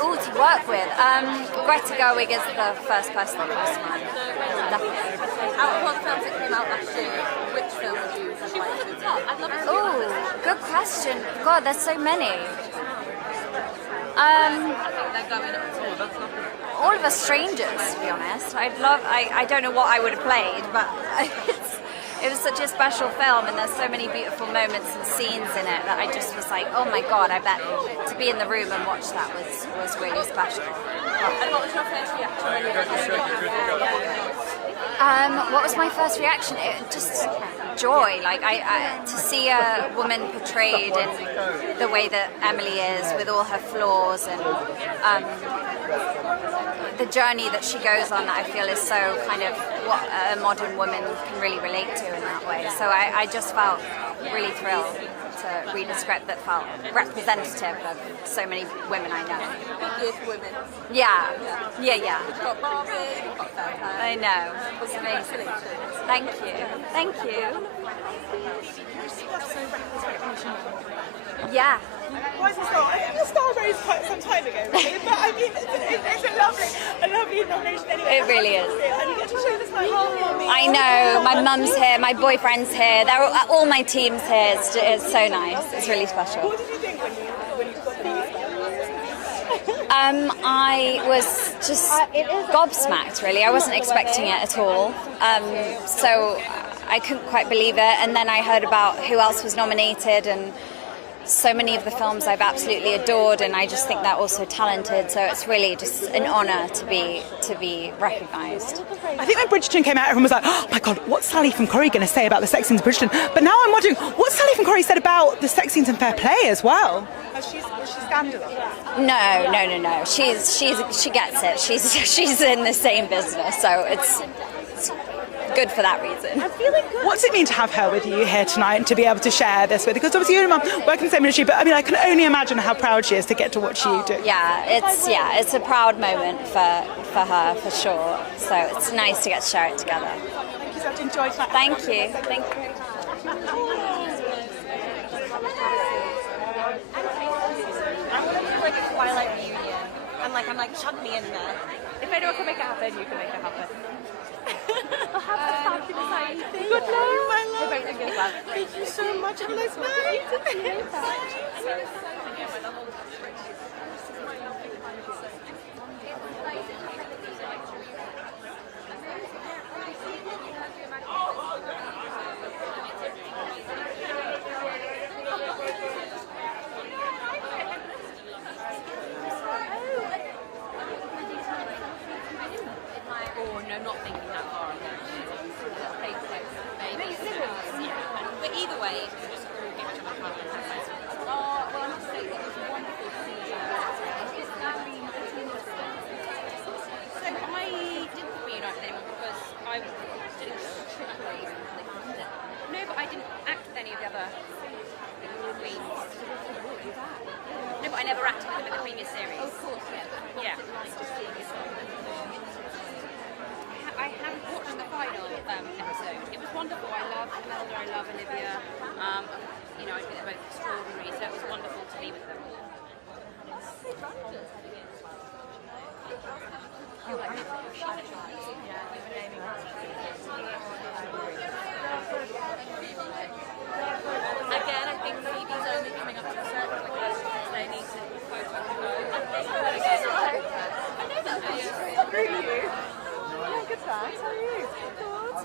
Oh, to work with. Greta Gerwig is the first person that comes to mind. Definitely. Out of all the films that came out last year, which film would you have liked to top? I'd love to see Oh, good question. God, there's so many. they're going up to All of Us Strangers, to be honest. I don't know what I would have played, but it was such a special film, and there's so many beautiful moments and scenes in it that I just was like, oh my god, I bet to be in the room and watch that was really special. And what was your first reaction when you What was my first reaction? Just joy. Like to see a woman portrayed in the way that Emily is, with all her flaws, and the journey that she goes on, that I feel is so kind of what a modern woman can really relate to in that way. So I just felt really thrilled to read a script that felt representative of so many women I know. Big year for women. Yeah. You've got Barbie, you've got Fairfax. I know. It's amazing. Thank you. Thank you. Yeah. Why is it Star? I think the Star rose quite some time ago, really, but I mean, it's a lovely nomination anyway. It really is. And you get to show this like whole I know. My mum's here. My boyfriend's here. They're all my team's here. It's so nice. It's really special. What did you think when you got these? I was just gobsmacked, really. I wasn't expecting it at all. So I couldn't quite believe it. And then I heard about who else was nominated, and so many of the films I've absolutely adored, and I just think they're all so talented. So it's really just an honour to be recognised. I think when Bridgerton came out, everyone was like, "Oh my God, what's Sally from Corrie going to say about the sex scenes in Bridgerton?" But now I'm wondering, what's Sally from Corrie said about the sex scenes in Fair Play as well? Was she scandalous? No. She gets it. She's in the same business, so it's good for that reason. What does it mean to have her with you here tonight and to be able to share this with? Because obviously you and Mum work in the same industry, but I mean, I can only imagine how proud she is to get to watch you do. It's a proud moment for her for sure. So it's nice to get to share it together. Thank you so much. Enjoy tonight. Thank you. Thank you. I want to do like a Twilight reunion. I'm like, chuck me in there. If anyone can make it happen, you can make it happen. Have a fabulous night. Good night, my love. Thank you so much. Have a nice night. Oh, no, not thinking that far. But either way, we just all give each other a hug. Oh, well, I must say, it was wonderful to see you. So I didn't reunite with anyone because I didn't strictly. No, but I didn't act with any of the other queens. No, but I never acted with them in the previous series. Of course, yeah. I haven't watched the final episode. It was wonderful. I love Imelda, I love Olivia. You know, I think they're both extraordinary, so it was wonderful to be with them. Again, I think Phoebe's only coming up to a certain point. They need to focus on the go. I know that. Agree with you. Yeah, good thanks. How are you? Good.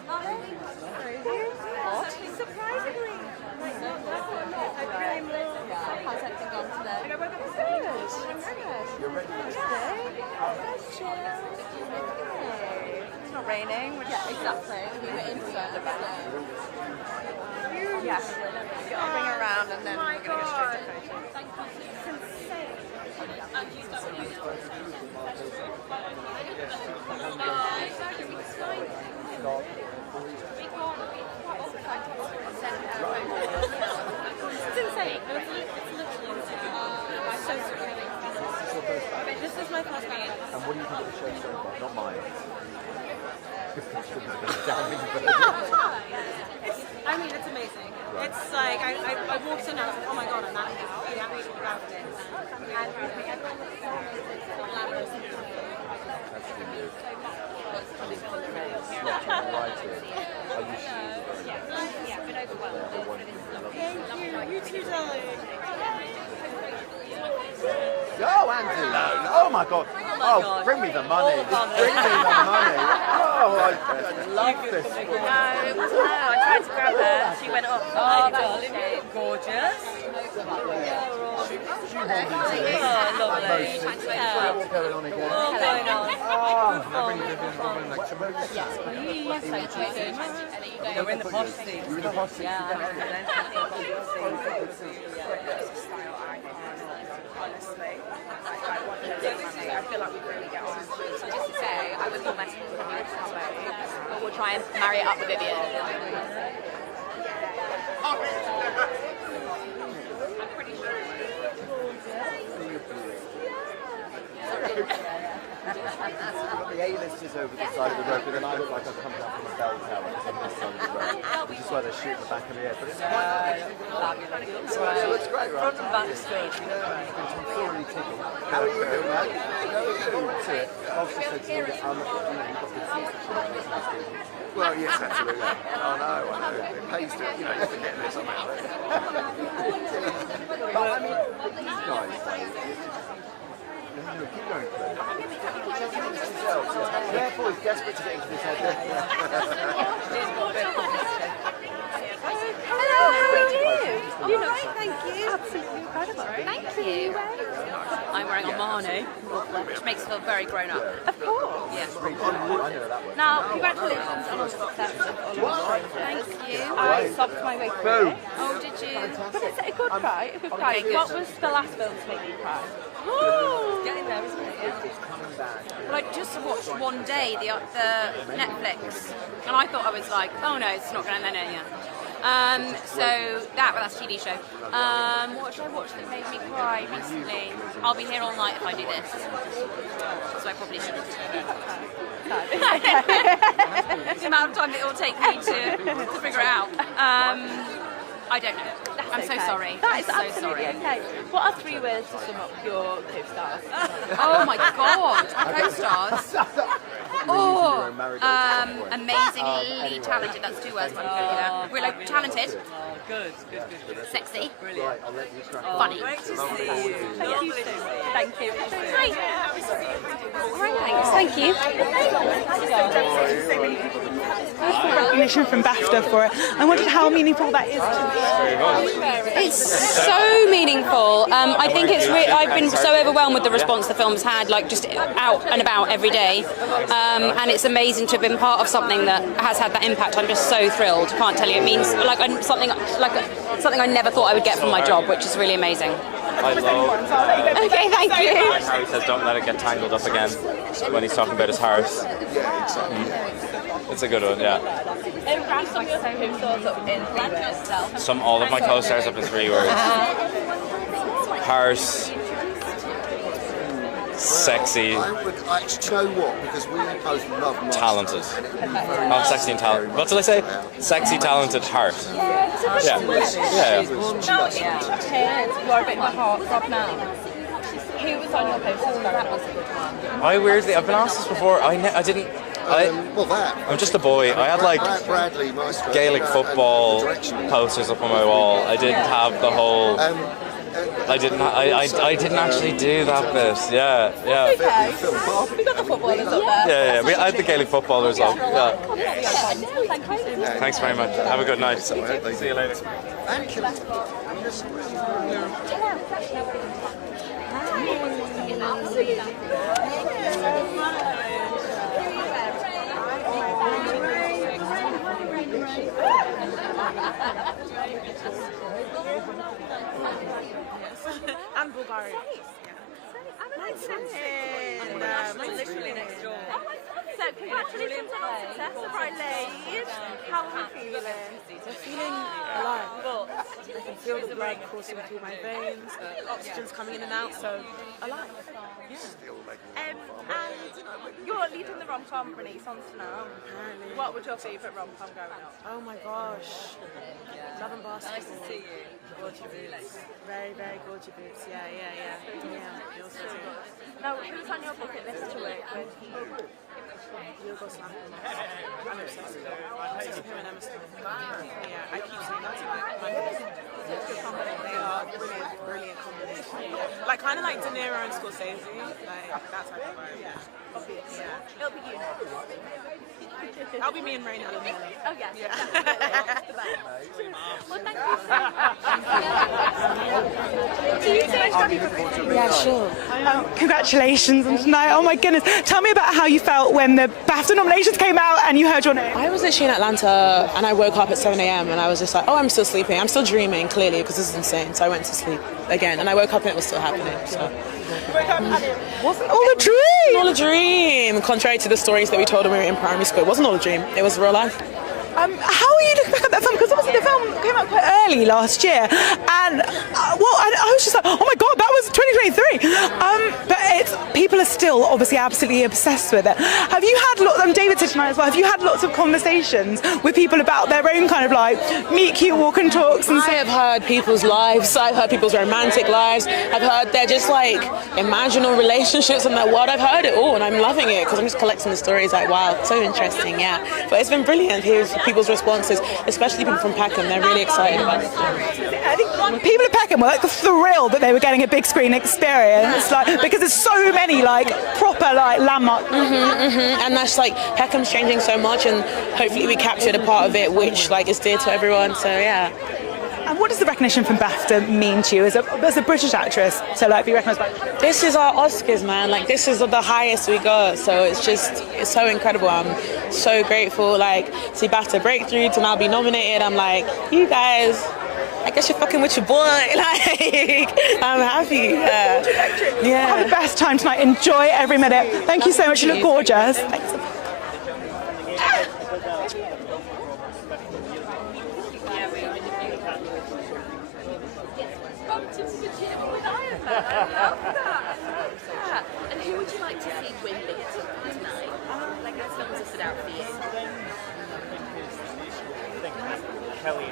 Crazy. What? Surprisingly. How's everything gone today? Good. You're ready for today? Let's chill. It's not raining, which exactly. We were in further back. Yes. I'll bring her around and then we're going to go straight to photos. Thank you. It's insane. I'm so sorry. This is my first meeting. And what do you think of the show so far? Not mine. I mean, it's amazing. It's like, I walked in and I was like, oh my God, I'm not really proud of it. You too, darling. Go, Andy! Oh my God! Oh, bring me the money! Bring me the money! Oh, I love this. No, it was her. I tried to grab her. She went off. Oh, darling, gorgeous. Oh, lovely. What's going on again? What's going on? Yes, thank you so much. You're in the posh seat. You're in the posh seat. Yeah, I feel like we really get on. So just to say, I was your message with you to come back, but we'll try and marry it up with Vivian. I'm pretty sure. The A-listers over the side of the road, but then I look like I've come down from a bell tower because I'm this side of the road, which is why they shoot the back of the head. But it's fabulous. it looks great, right? Front and back stage, you know, right? I'm thoroughly tickled. How are you doing, man? To it. Obviously said to me that you've got good seats. Well, yes, absolutely. I know. It pays to, you have to get there somehow. But I mean, these guys, keep going, Careful, he's desperate to get into this head. Hello, how are you? You're right, thank you. Absolutely which makes it feel very grown up. Of course. Yeah. Now, congratulations on the success of all of the Thank you. I sobbed my way through it. Oh, did you? But it's a good cry, a good cry. Okay, good. What was the last film to make you cry? It's getting there, isn't it? Yeah. Well, I just watched one day the Netflix, and I thought I was like, oh no, it's not going to end yet. So that's a TV show. What did I watch that made me cry recently? I'll be here all night if I do this, so I probably shouldn't. The amount of time that it will take me to figure it out. I don't know. I'm so sorry. That is so absolutely sorry. okay. What are 3 words to sum up your co-stars? Oh my god, our co-stars. Oh, amazingly talented. That's 2 words, but I'm good at that. We're like talented. Good. Sexy. Brilliant. Funny. Great to see you. Thank you. Thank you. Great. Thank you. Recognition from BAFTA for it. I wondered how meaningful that is to you. It's so meaningful. I think I've been so overwhelmed with the response the film's had, like just out and about every day, and it's amazing to have been part of something that has had that impact. I'm just so thrilled. Can't tell you. It means something I never thought I would get from my job, which is really amazing. Okay, thank you. Harry says don't let it get tangled up again when he's talking about his heart. It's a good one, yeah. All of my co-stars up in 3 words. Heart, sexy, I would, do you know what? Because we both love Master. talented. Not sexy and talented. What did I say? Sexy, talented, heart. Yeah. Now, you are a bit of a heartthrob now. Who was on your posters? That was a good one. I've been asked this before. I didn't. I'm just a boy. I had like Bradley, Maestro, Gaelic football posters up on my wall. I didn't have the whole. I didn't actually do that bit. Yeah. Okay. We got the footballers up there. Yeah. I had the Gaelic footballers up. Yeah. Thanks very much. Have a good night. See you later. And Bulgaria. I'm literally next door. Oh my God. So congratulations on our success, the Bright Lady. How are we feeling? I'm feeling alive. I can feel the blood coursing through my veins, oxygen's coming in and out, so alive. And you're leading the rom-com Renaissance now. What was your favourite rom-com growing up? Oh my gosh. Love and Basketball. Nice to see you. Gorgeous boots. Very, very gorgeous boots. Yeah. Now, who's on your bucket list to work with? I'm obsessed with him. Him and Emma Stone. Yeah, I keep saying that to my kids. They are brilliant combination. Like kind of like De Niro and Scorsese, like that type of vibe. Obvious. Yeah. It'll be you. I'll be me and Raina. Oh yeah. Well, thank you so much. Yeah, sure. Congratulations on tonight. Oh my goodness. Tell me about how you felt when the BAFTA nominations came out and you heard your name. I was actually in Atlanta and I woke up at 7 a.m. and I was just like, oh, I'm still sleeping. I'm still dreaming, clearly, because this is insane. So I went to sleep again and I woke up and it was still happening. So. Wasn't all a dream. All a dream. Contrary to the stories that we told when we were in primary school, it wasn't all a dream. It was real life. How are you looking back at that film? Because obviously the film came out quite early last year, and I was just like, oh my god, that was 2023. But people are still obviously absolutely obsessed with it. Have you had lots? David said tonight as well. Have you had lots of conversations with people about their own kind of like meet cute walk and talks? And I have heard people's lives. I've heard people's romantic lives. I've heard their just like imaginal relationships in their world. I've heard it all, and I'm loving it because I'm just collecting the stories. Like, wow, so interesting, yeah. But it's been brilliant. Here's people's responses, especially people from Peckham. They're really excited about it. I think people at Peckham were like thrilled that they were getting a big screen experience, like because there's so many like proper like landmark. And that's like Peckham's changing so much, and hopefully we captured a part of it which like is dear to everyone. So yeah. And what does the recognition from BAFTA mean to you as a British actress to like be recognised by? This is our Oscars, man. Like, this is the highest we got, so it's so incredible. I'm so grateful, like, to see BAFTA breakthrough, to now be nominated. I'm like, you guys, I guess you're fucking with your boy. Like, I'm happy. Yeah. Have the best time tonight. Enjoy every minute. Thank you so much. You look gorgeous. Thanks. And who would you like to see win big tonight? Like, let's not just sit out for you. Kelly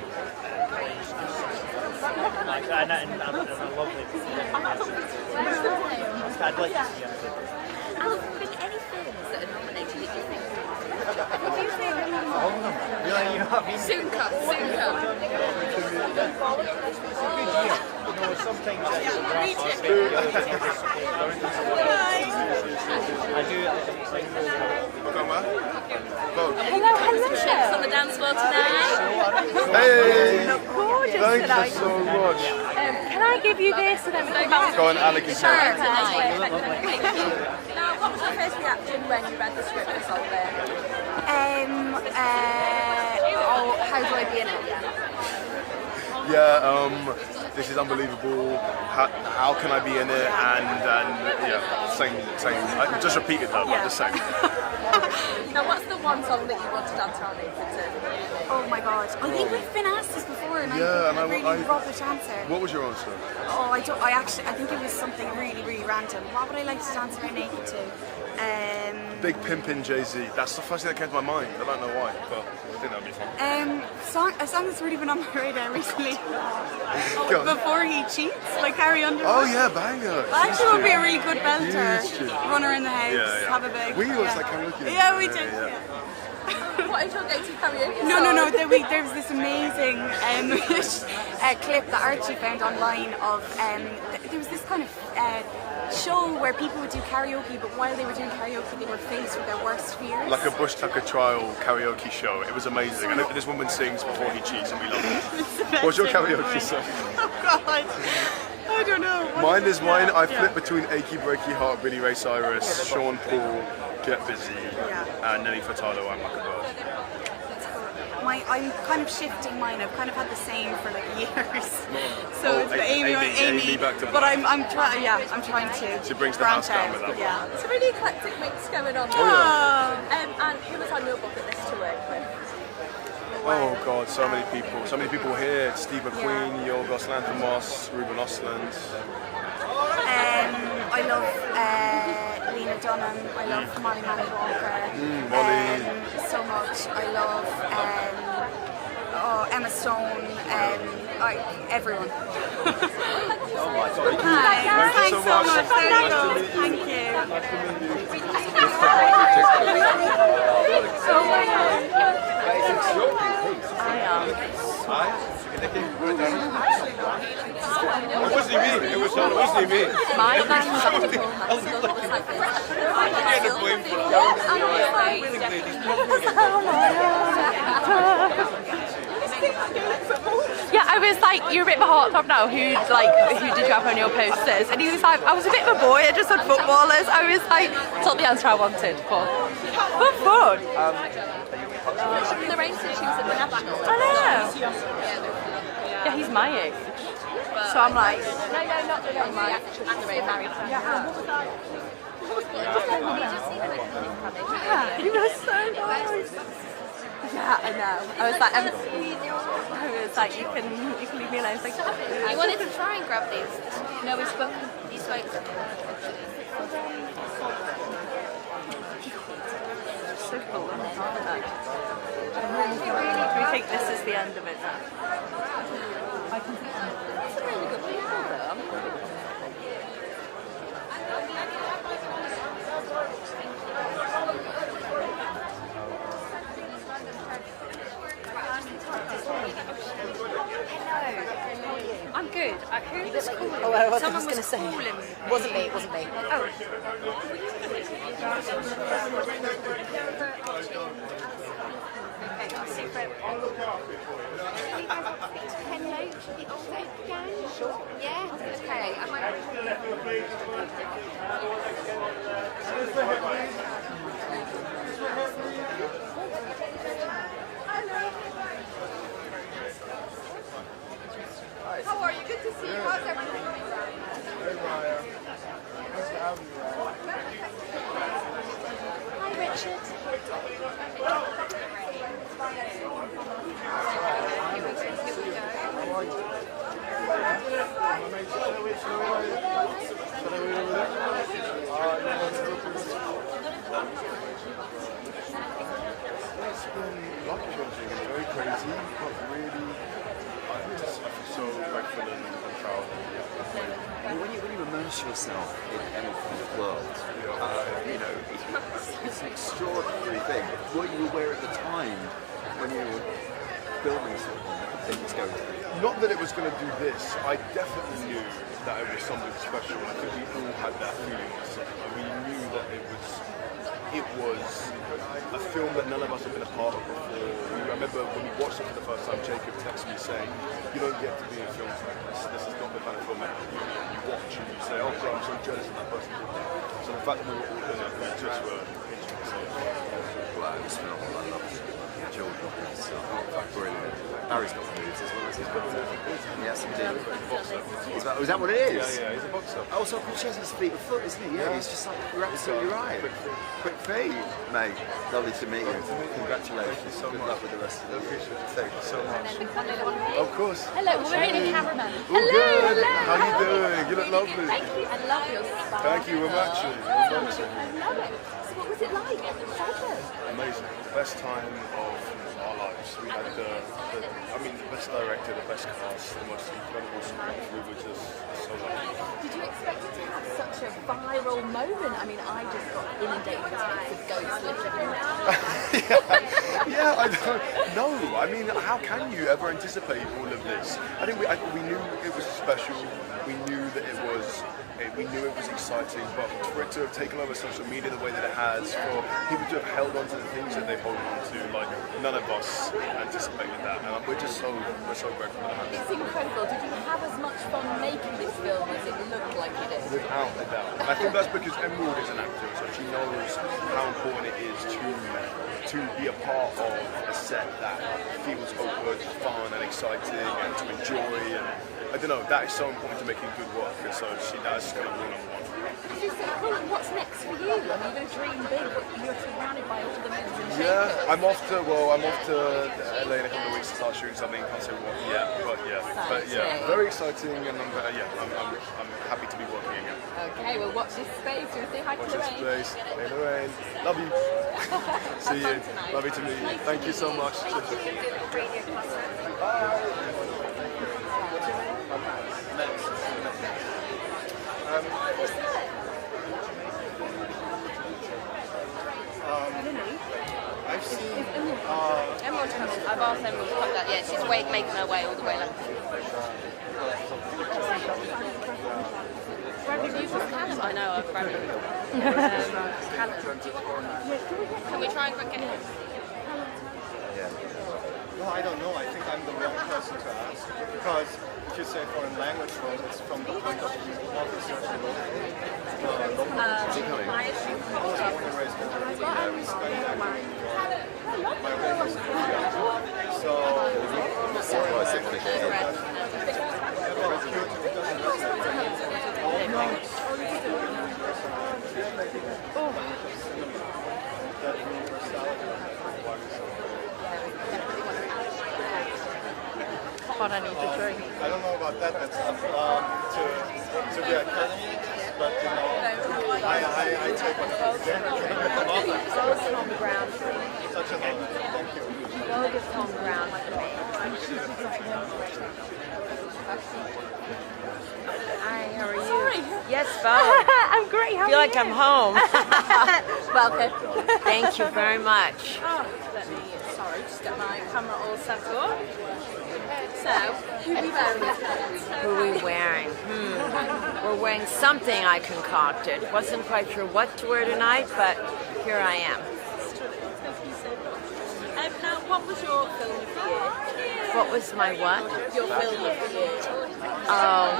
and a lovely I'd like to see him. And have there been any films that are nominated that you think? All of them. Really, you know what I mean? Soon come, soon come. It's a good year. You know, sometimes I Hello. Chefs on the dance floor tonight. Hey! Gorgeous Thank tonight. you so much. Can I give you this and then we come back? Go on, Alex. Sure. Now, what was your first reaction when you read the script or something? How do I be in it? Yeah, this is unbelievable. How can I be in it? And yeah, same. I just repeated her, but the same. Now, what's the one song that you want to dance around to? Oh my god, I think we've been asked this before, and Yeah, I really rubbish answer. What was your answer? Oh, I think it was something really, really random. What would I like to dance around naked to? Big Pimpin' Jay-Z. That's the first thing that came to my mind. I don't know why, but I think that would be fun. A song that's really been on my radar recently. Go on. Before He Cheats by Carrie Underwood. Oh yeah, banger. That actually would be a really good belter. Huge tune. Run around the house, Yeah. have a big. We always like karaoke. Yeah, we did. Yeah. What is your go-to karaoke song? No. There's this amazing clip that Archie found online of there was this kind of show where people would do karaoke, but while they were doing karaoke, they were faced with their worst fears. Like a Bush Tucker trial karaoke show. It was amazing. And this woman sings before he cheats, and we love it. What's your karaoke song? Oh God, I don't know. Mine is mine. I flip between Achy Breaky Heart, Billy Ray Cyrus, Sean Paul, Get Busy, and Nelly Furtado, I'm Like a Bird. I'm kind of shifting mine. I've kind of had the same for like years. So it's the Amy back to but I'm trying. Yeah, I'm trying to. She brings the branch house down out. with that. Yeah. It's a really eclectic mix going on. Oh, And who was on your bucket list to work with? Oh God, so many people. So many people here. Steve McQueen, Yorgos Lanthimos, Ruben Ostlund. I love Lena Dunham. I love Molly Manning Walker. Molly. So much. I love Emma Stone. Everyone. Oh my God. Thanks so much. There you go. Thank It wasn't me. It wasn't me. My Yeah, I was like, you're a bit of a heartthrob now. Who did you have on your posters? And he was like, I was a bit of a boy. I just had footballers. I was like, it's not the answer I wanted, but fun. The race that she was at the National. I know. Yeah, he's my age. So I'm like, no, not the actress and the married. Yeah, he was so nice. Yeah, I know. I was like, you can leave me alone. Like, You wanted to try and grab these? No, we spoke. So cool. Do we think this is the end of it now? That's a really good people though. I'm good. Who was calling? Oh, I was Someone going to was say. calling me. Wasn't me. Wasn't me. Oh. Okay, I'll see if Pen note for the old oak gang? Sure. Yeah? Okay. I might... How are you? Good to see you. How's everything? Hi, Richard. Life-changing and very crazy, but really, I feel so grateful and proud. When you immerse yourself in anything world, you know, it's an extraordinary thing. Were you aware at the time when you were building something that it was going to be? Not that it was going to do this. I definitely knew that it was something special. I think we all had that feeling on set. We knew that it was a film that none of us had been a part of before. I remember when we watched it for the first time, Jacob texted me saying, "You don't get to be in films like this. This is not the kind of film that you watch and you say, oh God, I'm so jealous of that person." So the fact that we were all in it was just Wow, this film, I loved it. Children, it's brilliant. Barry's got moves as well as he's got yes, indeed. Is that what it is? Yeah, he's a boxer. Oh, so of course he has his feet of foot, isn't he? Yeah, he's just like, you're absolutely right. Quick feet, mate. Lovely to meet you. Congratulations. Good luck with the rest of the week. Thank you so much. Of course. Hello, we're meeting cameraman. All good. How you doing? You look lovely. Thank you. I love your style. Thank you. We're matching. I love it. So what was it like? Amazing. The best time of our lives. We had the best director, the best cast, the most incredible script. We were just so lucky. Did you expect it to have such a viral moment? I mean, I just got inundated with texts of ghosts living Yeah, I don't know. I mean, how can you ever anticipate all of this? I think we knew it was special. We knew that it was exciting, but for it to have taken over social media the way that it has, for people to have held on to the things that they've held on to, like none of us anticipated that, and we're so grateful for that. It's incredible. Did you have as much fun making this film as it looked like you did? Without a doubt. And I think that's because Emerald is an actor, so she knows how important it is to be a part of a set that feels open, fun and exciting, and to enjoy. And I don't know, that is so important to making good work, and so that's kind of rule number one. What's next for you? I mean, you're going to dream big, but you're surrounded by all the moves and shakers. Yeah, I'm off to LA in a couple of weeks to start shooting something. Can't say what yet, but yeah, very exciting, and I'm happy to be working again. Okay, well watch this space. We'll say hi to Watch Lorraine. this space. Hey Lorraine, love you. See you. Lovely to meet you. Thank you so much. I've seen Emerald's coming. I've asked Emerald to come down. Yeah, she's making her way all the way left. I know, I've grabbed him. Can we try and get him? Well, I don't know. I think I'm the wrong person to ask. Because if you say foreign language film, it's from the point of view of the search and What I need to drink. I don't know about that. That's up to the academy, but you know, I take what Tom Brown. Such an honor. Thank you. Go give Tom Brown for me. Hi, how are you? Sorry. Yes, Bo. I'm great. How I feel are like you? I'm home. Welcome. Thank you very much. Sorry, just get my camera all set up. So, who are we wearing? Who are we wearing? We're wearing something I concocted. Wasn't quite sure what to wear tonight, but here I am. Now, what was your film What was my what? Your film of the year. Oh.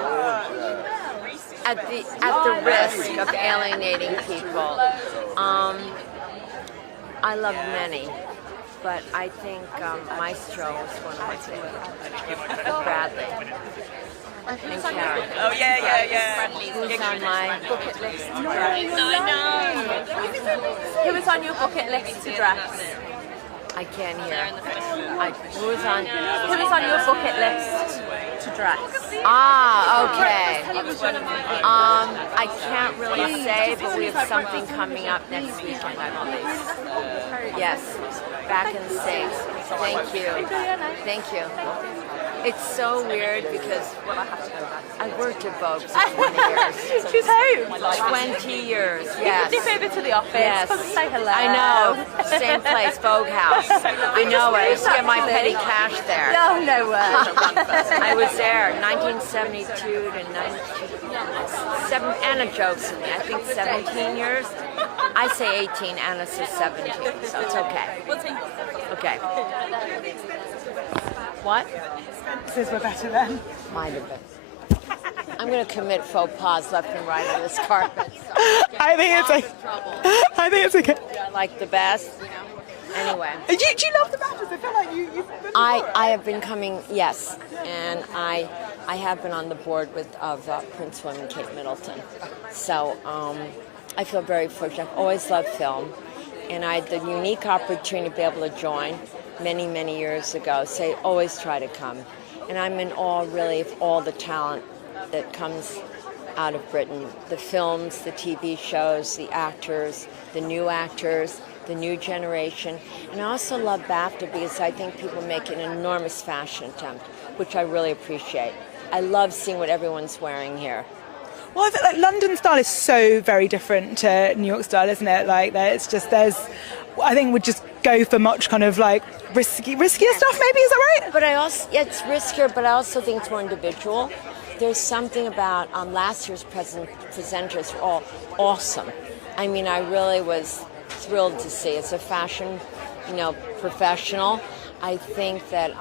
At the risk of alienating people, I love many, but I think Maestro was one of my favorites. Bradley. And Karen. Oh yeah. Who's on my bucket list? I know. Who was on your bucket list to dress? I can't hear. Who was on your bucket list to dress? Ah, okay. I can't really say, but we have something coming up next weekend, I believe. Yes, back in the States. Thank you. Thank you. It's so weird because I worked at Vogue for 20 years. She's home. 20 years, yes. You dip over to the office. Yes. Come and say hello. I know. Same place, Vogue House. I know it. I used to get my petty cash there. Oh, no way. I was there 1972 to 19... Anna jokes with me. I think 17 years. I say 18, Anna says 17, so it's okay. Okay. What? Expenses were better then. Might have been. I'm going to commit faux pas left and right on this carpet. So I think it's okay. I like the best, you know. Anyway. Do you love the BAFTAs? I feel like you've been I have been coming, yes, and I have been on the board of Prince William Kate Middleton. So I feel very fortunate. I've always loved film, and I had the unique opportunity to be able to join many, many years ago. So I always try to come. And I'm in awe, really, of all the talent that comes out of Britain. The films, the TV shows, the actors, the new generation. And I also love BAFTA because I think people make an enormous fashion attempt, which I really appreciate. I love seeing what everyone's wearing here. Well, I feel like London style is so very different to New York style, isn't it? Like, I think we'd just go for much kind of like riskier stuff, maybe, is that right? But it's riskier, but I also think it's more individual. There's something about last year's presenters were all awesome. I mean, I really was thrilled to see. It's a fashion, professional. I think that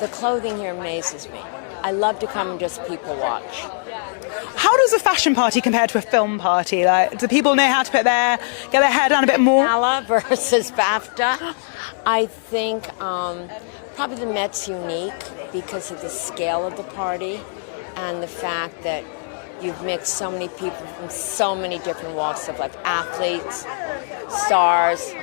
the clothing here amazes me. I love to come and just people watch. How does a fashion party compare to a film party? Like, do people know how to get their hair down a bit more? Gala versus BAFTA. I think probably the Met's unique because of the scale of the party and the fact that you've mixed so many people from so many different walks of life: athletes, stars,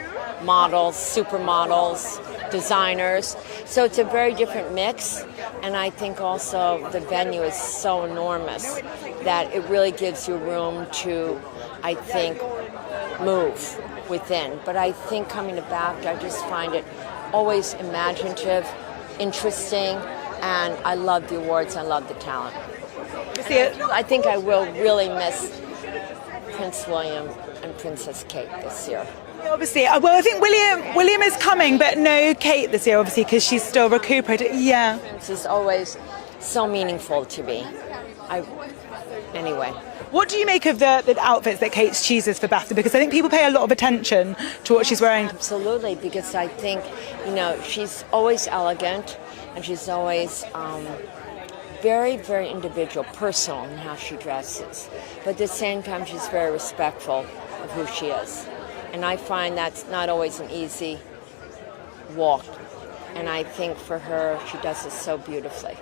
models, supermodels, designers. So it's a very different mix, and I think also the venue is so enormous that it really gives you room to, I think, move within. But I think coming to BAFTA, I just find it always imaginative, interesting, and I love the awards, I love the talent. I think I will really miss Prince William and Princess Kate this year. Obviously, well, I think William is coming, but no Kate this year, obviously, because she's still recuperating. Yeah. Prince is always so meaningful to me. Anyway. What do you make of the outfits that Kate chooses for BAFTA? Because I think people pay a lot of attention to what she's wearing. Absolutely, because I think, she's always elegant, and she's always very, very individual, personal in how she dresses. But at the same time, she's very respectful of who she is. And I find that's not always an easy walk. And I think for her, she does it so beautifully.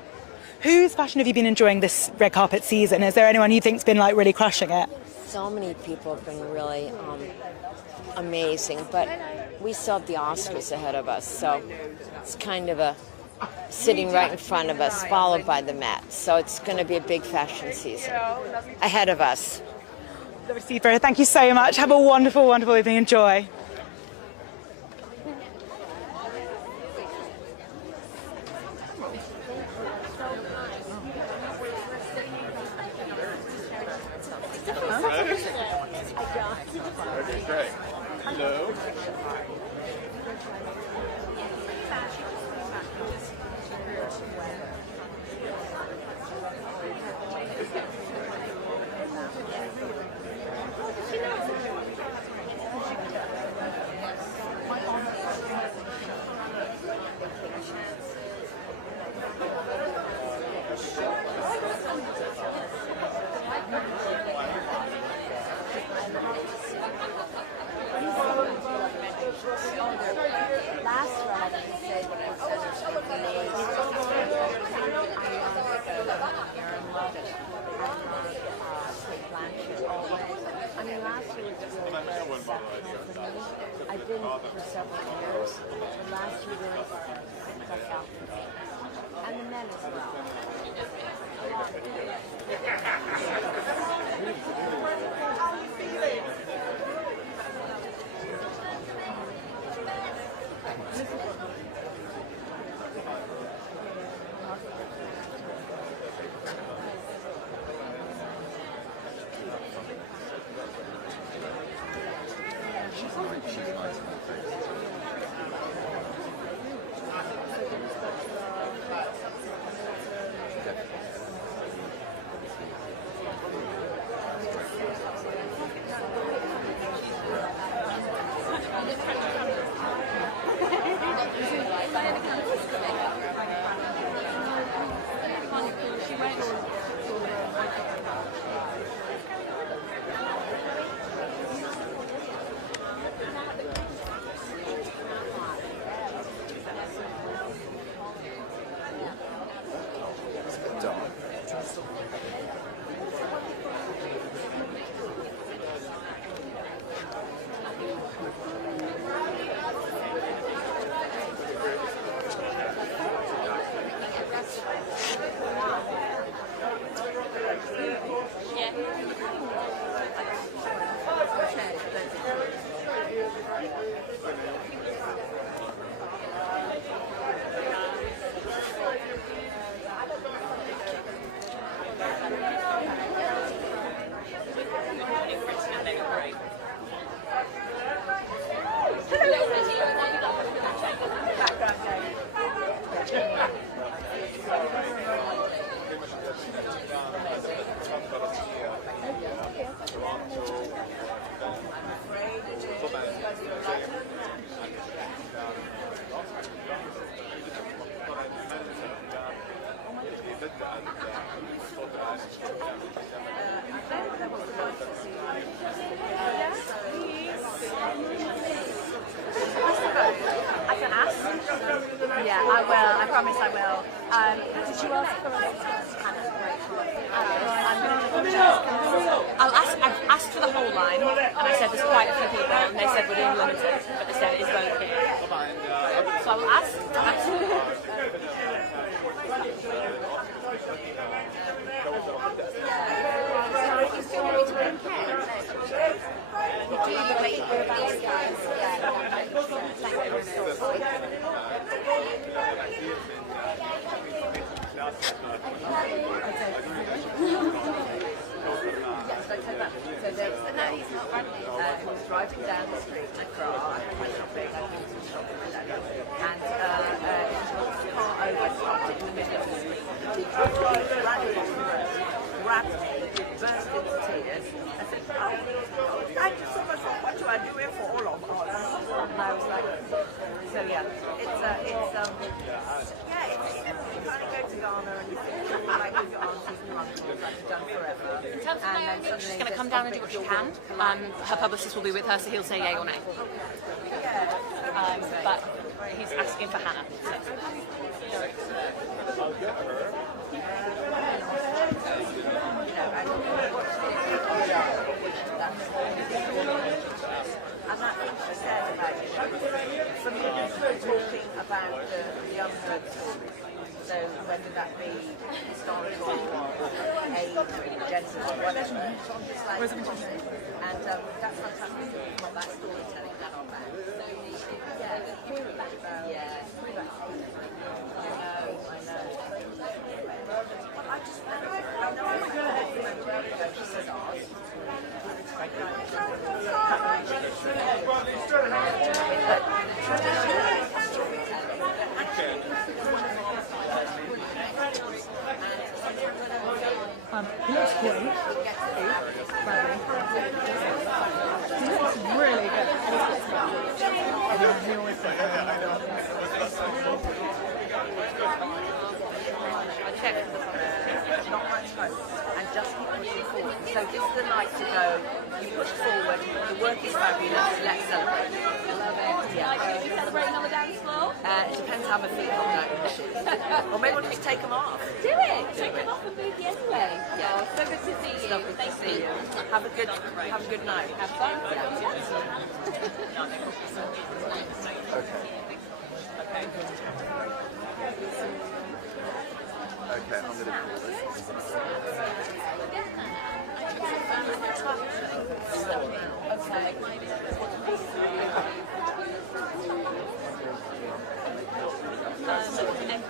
Whose fashion have you been enjoying this red carpet season? Is there anyone you think's been like really crushing it? So many people have been really amazing, but we still have the Oscars ahead of us, so it's kind of sitting right in front of us, followed by the Met. So it's going to be a big fashion season ahead of us. Thank you so much. Have a wonderful, wonderful evening. Enjoy. Okay, great. Hello. for several years. The last 2 days, picked us out today. And the men as well. How are you feeling? I can ask. Yeah, I will. I promise I will. Did you ask for I'll ask. I've asked for the whole line, and I said there's quite a few people, and they said we're doing limited, but they said it is voting. So I will ask. Who was driving down the street in a car, I went shopping, I did some shopping with them, and he walked the car over, stopped it in the middle of the street, ran across the road, grabbed me, burst into tears, and said, oh, thank you so much for what you are doing for all of us. And I was like, so yeah, you kind of go to Ghana and you think, like with your aunties and your uncles, like you've done forever. And then She's going to come down and do what she can. Her publicist will be with her, so he'll say yay or nay. But he's asking for Hannah. And that thing she said about for me, talking about the young bird story. So whether that be historical or age, gender, or whatever. So I'm just like, and that's fantastic. You've got that storytelling that on that. So yeah, I know. But I just she says ours. He looks great. He looks really good. He always does. Not much hope, and just keep pushing forward. So this is the night to go. You push forward. The work is fabulous. Let's celebrate. Love it. Yeah. Are you celebrating on the dance floor? It depends have a feet on those. Or maybe we'll just take them off. Do it! Take them off and move you anyway. Yeah. Oh, so good to see you. Lovely to see you. Have a good night. Have fun. Okay, I'm going to call this.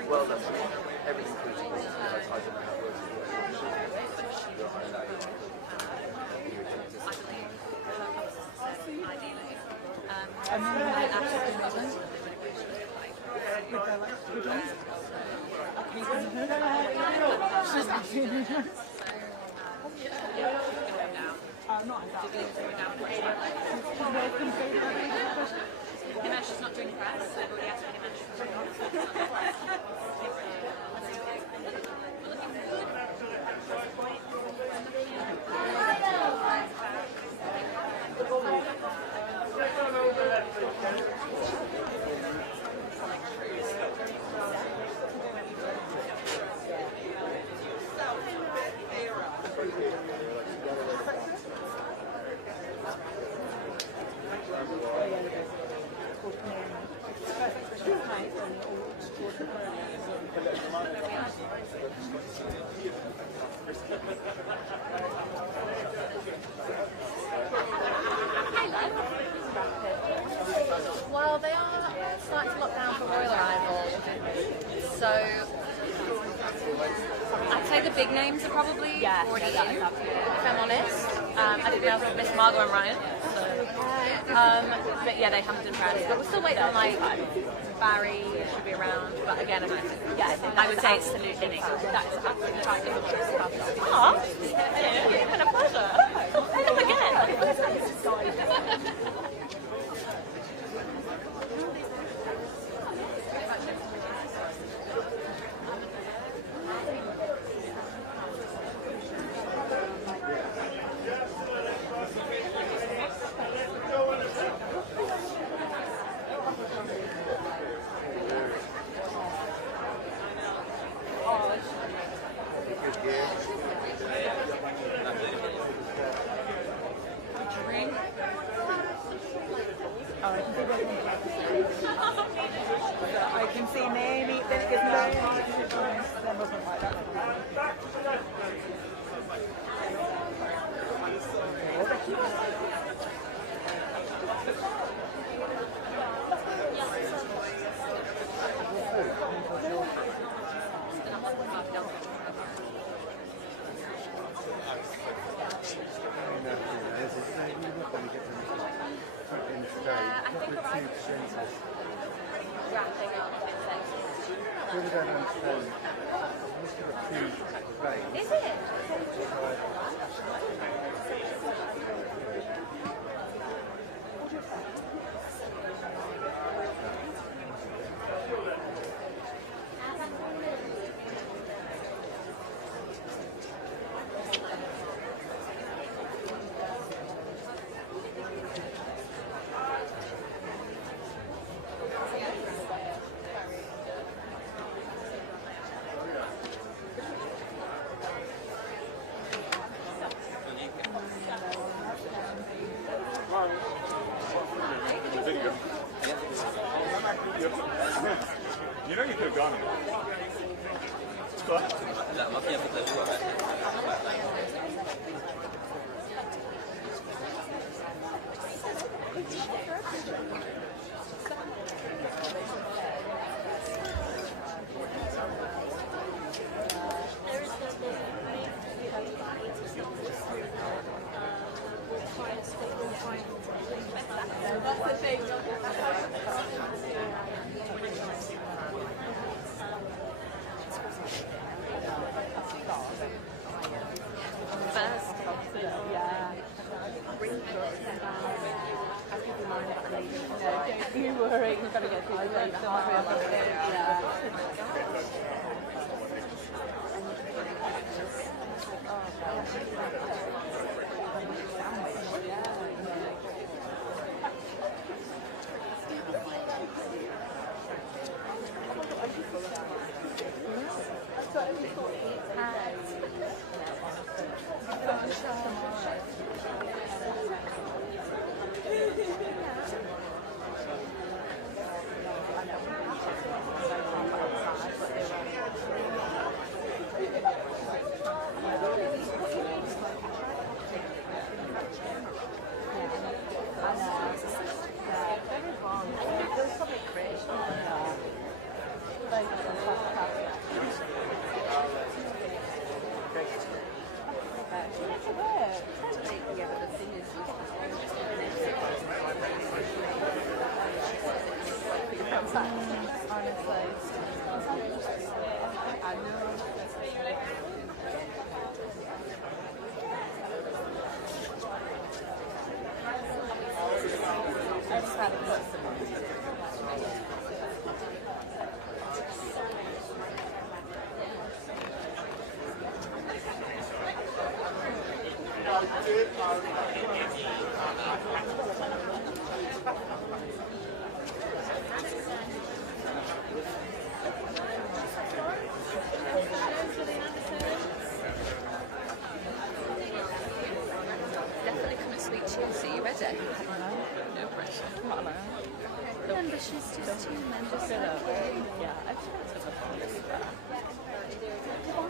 Well, that's everything goes I don't know how words Himesh is not doing press, so we'll ask Well, they are starting to lock down for royal arrival, so I'd say the big names are probably already in, if I'm honest. Everything else is Miss Margot and Ryan. So, but yeah, they haven't been proud. But we're still waiting on like Barry should be around. But again, I would say it's absolutely that is absolutely right. Oh, it's been a pleasure. Come again. I can see Naomi, then it gives me then wasn't like that. I think wrapping up Really don't understand. Most of the food vague. Is it? You know you could have gone. It's cool. Don't you worry, we've got to get through the day. Definitely come at Sweet Tuesday. You ready? No pressure. Remember, she's just 2 members. Yeah, I've tried to before.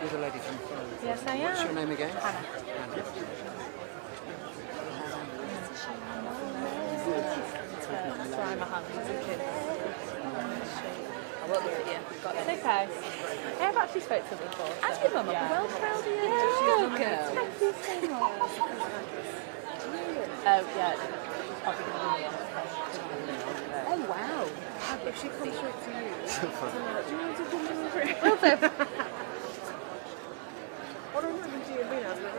You're the lady from phone. Yes, I am. What's your name again? Hannah. Sorry, my hand was a kid. I won't look at you. Got It's okay. I've actually spoke to her before. And your mum, I'm well proud of you. Yeah, girl. thank you so much. Yeah, she's probably going to be on. Oh, wow. If she comes straight to you, do you want to come over? Will do. I don't know if you mean as the ring.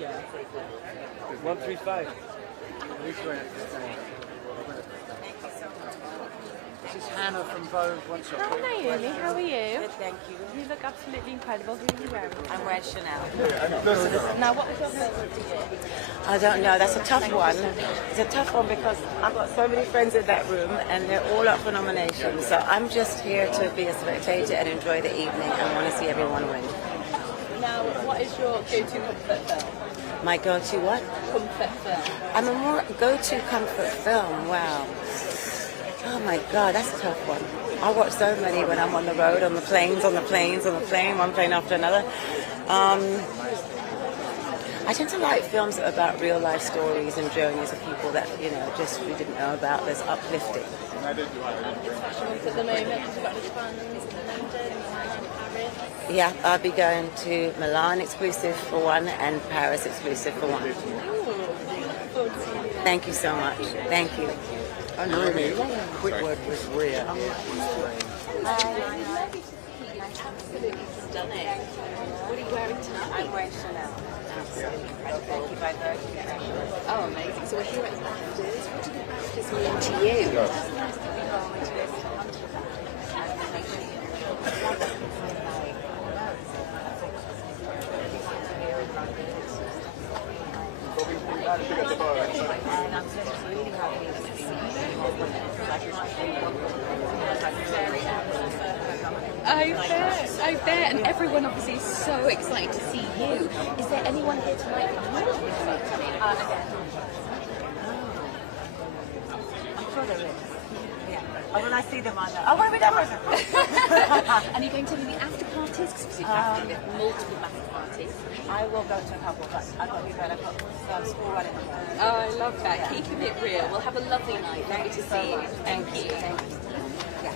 Yeah. 135. This is Hannah from Vogue. One second. Hi Naomi, how are you? Good, thank you. You look absolutely incredible. Who are you wearing? I'm wearing Chanel. Now, what was your favourite to you? I don't know. That's a tough one. It's a tough one because I've got so many friends in that room and they're all up for nominations. So I'm just here to be a spectator and enjoy the evening and want to see everyone win. Now, what is your go-to comfort film? My go-to what? Comfort film. I'm a more go-to comfort film. Wow. Oh my God, that's a tough one. I watch so many when I'm on the road, on the planes, one plane after another. I tend to like films about real life stories and journeys of people that, you know, just we didn't know about. There's uplifting. At the moment, have you got any plans in London, Paris? Yeah, I'll be going to Milan exclusive for one and Paris exclusive for one. Thank you so much. Thank you. I know me. Quick word with Ria. Absolutely stunning. What are you wearing tonight? I'm wearing Chanel. Absolutely incredible. Thank you, by Vogue. Oh, amazing. So we're here at BAFTAs. What do the BAFTAs mean to you? And I'm just really happy to see I bet. And everyone obviously is so excited to see you. Is there anyone here tonight that you want to meet? Again. I'm sure there is. Yeah. Oh, when I see them, I know. Oh, what have we done with them? And are you going to any after parties? Because we have multiple after parties. I will go to a couple, but I've got to be better. I've got school running. Oh, I love that. Yeah. Keeping it real. We'll have a lovely night. Lovely to see you. Thank you. Thank you. Yeah.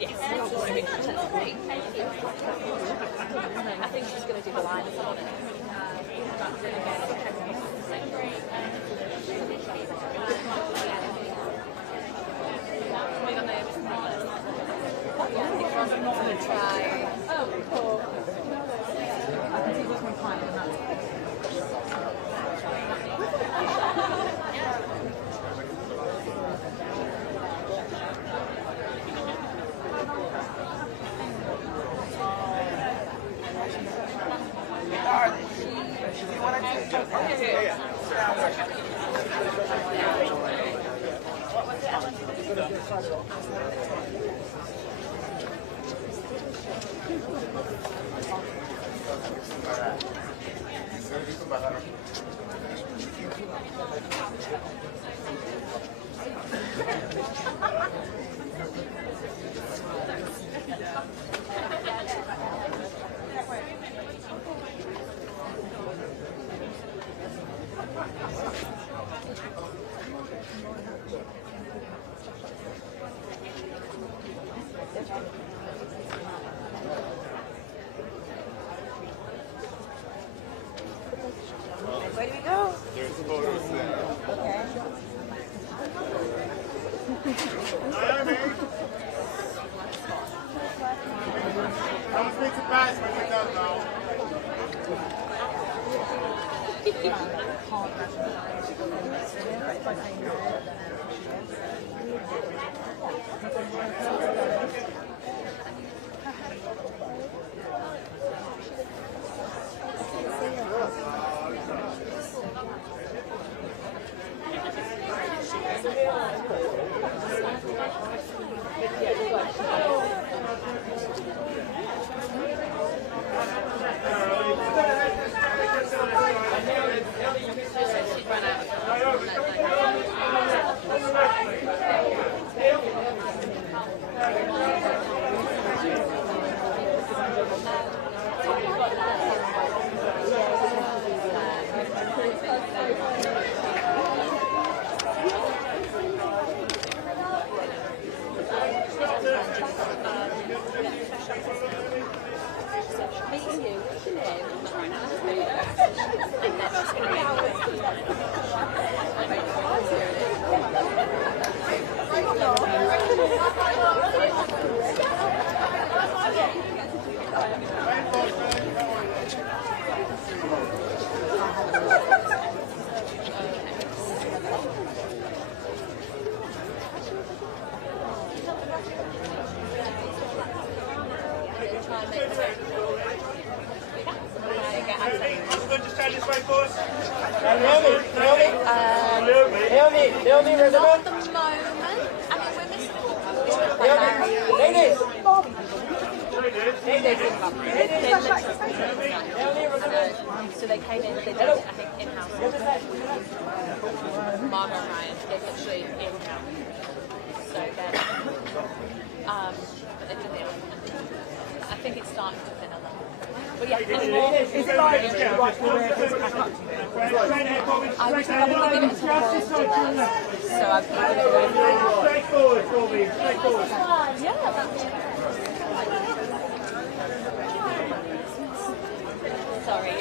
Yes. I think she's going to do the line as well. We got nervous. Oh, cool. Where do we go? There's photos there. Okay. Naomi! Don't speak to Bass when you're done now. So they came in, they did, I think, in-house. Margot and Ryan, they literally in-house. So then, but they did it. I think it's starting to thin a little. But yeah, is it like I would probably give it a couple so I've straight forward for me, straight forward. Yeah, that's sorry.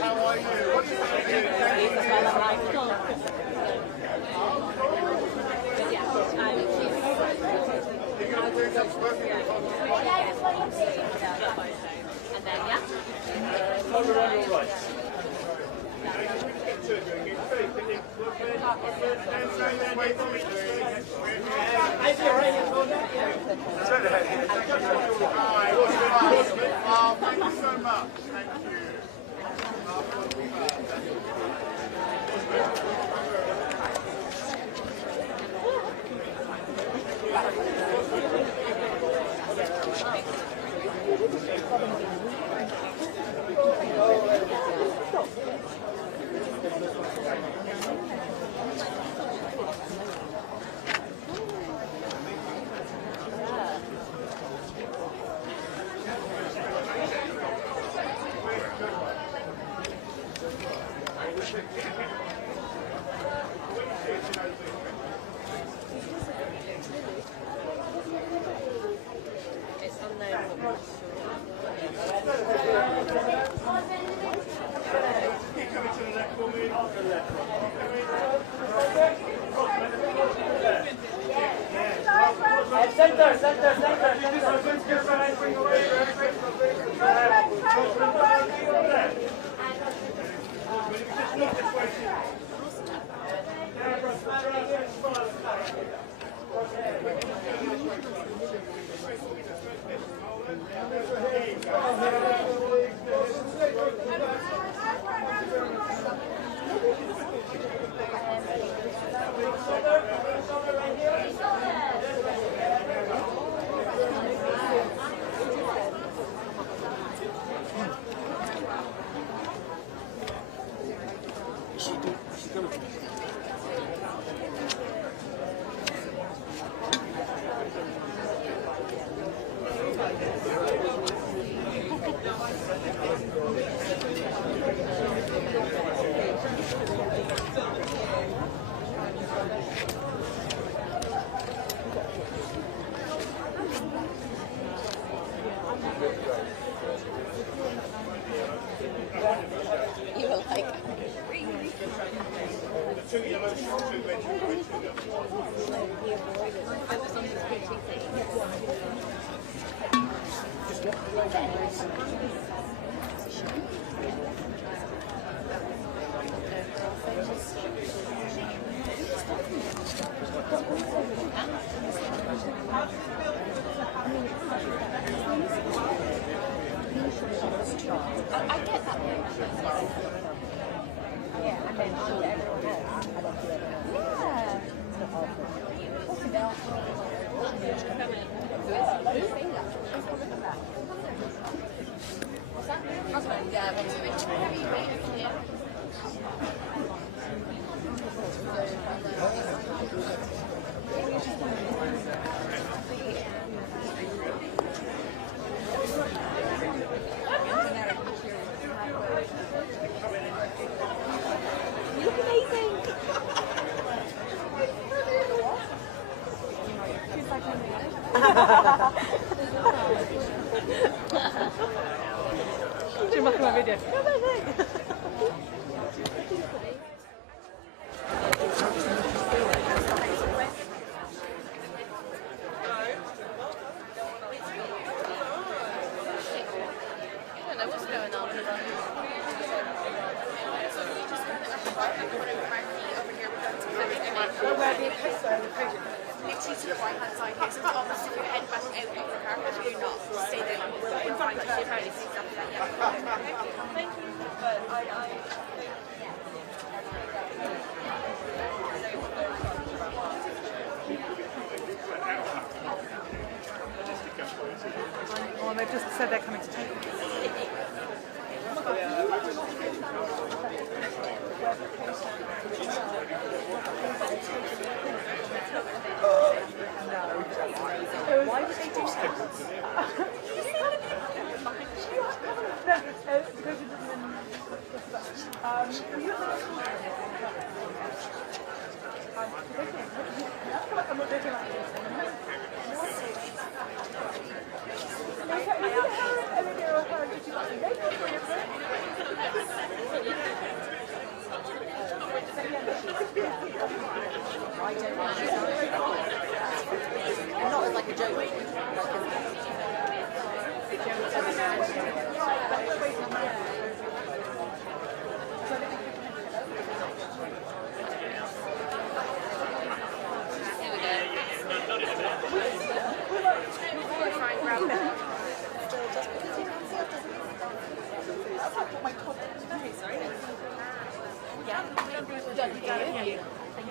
How are you? What do and then, yeah. Thank you so much. Thank you. You were like, I get that. Yeah, and then show everyone else. You look amazing. Do you make my video? I don't know what's going on. Literally to the right hand side here, so it's opposite your head back out of the car. Do not stay there. We'll find out if anything after that. Yeah. Thank you. But Well, they've just said they're coming to take it. why would they do so? Not as like a joke.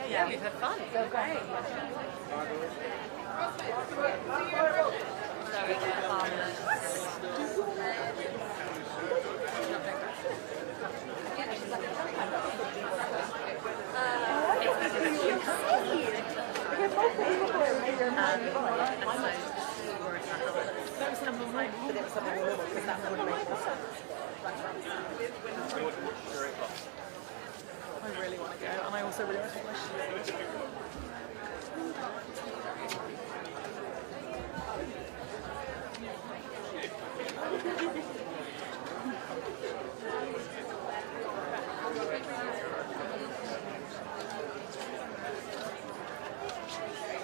Yeah, we've had fun. So great. I really want to go, and I also really want to take my shoes.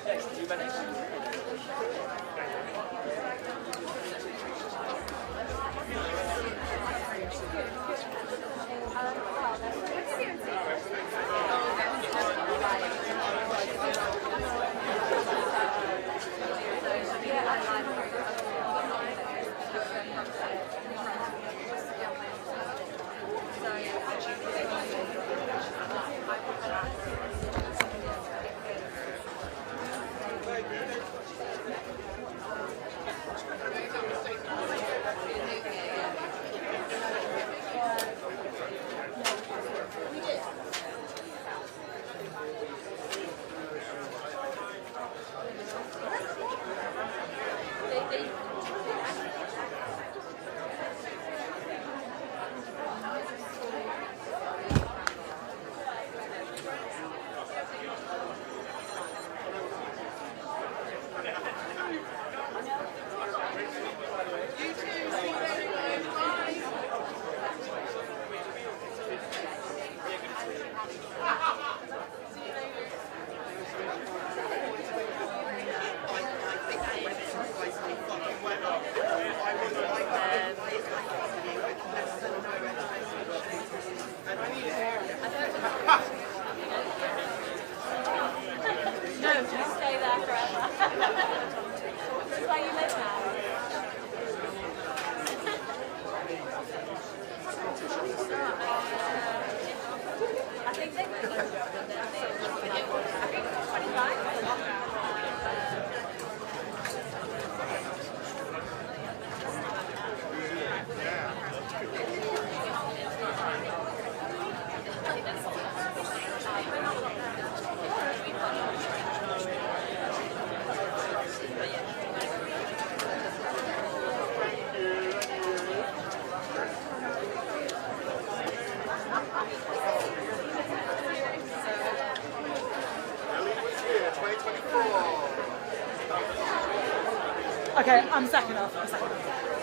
Next 2 minutes. This is where you live now. I think they Okay, I'm second off.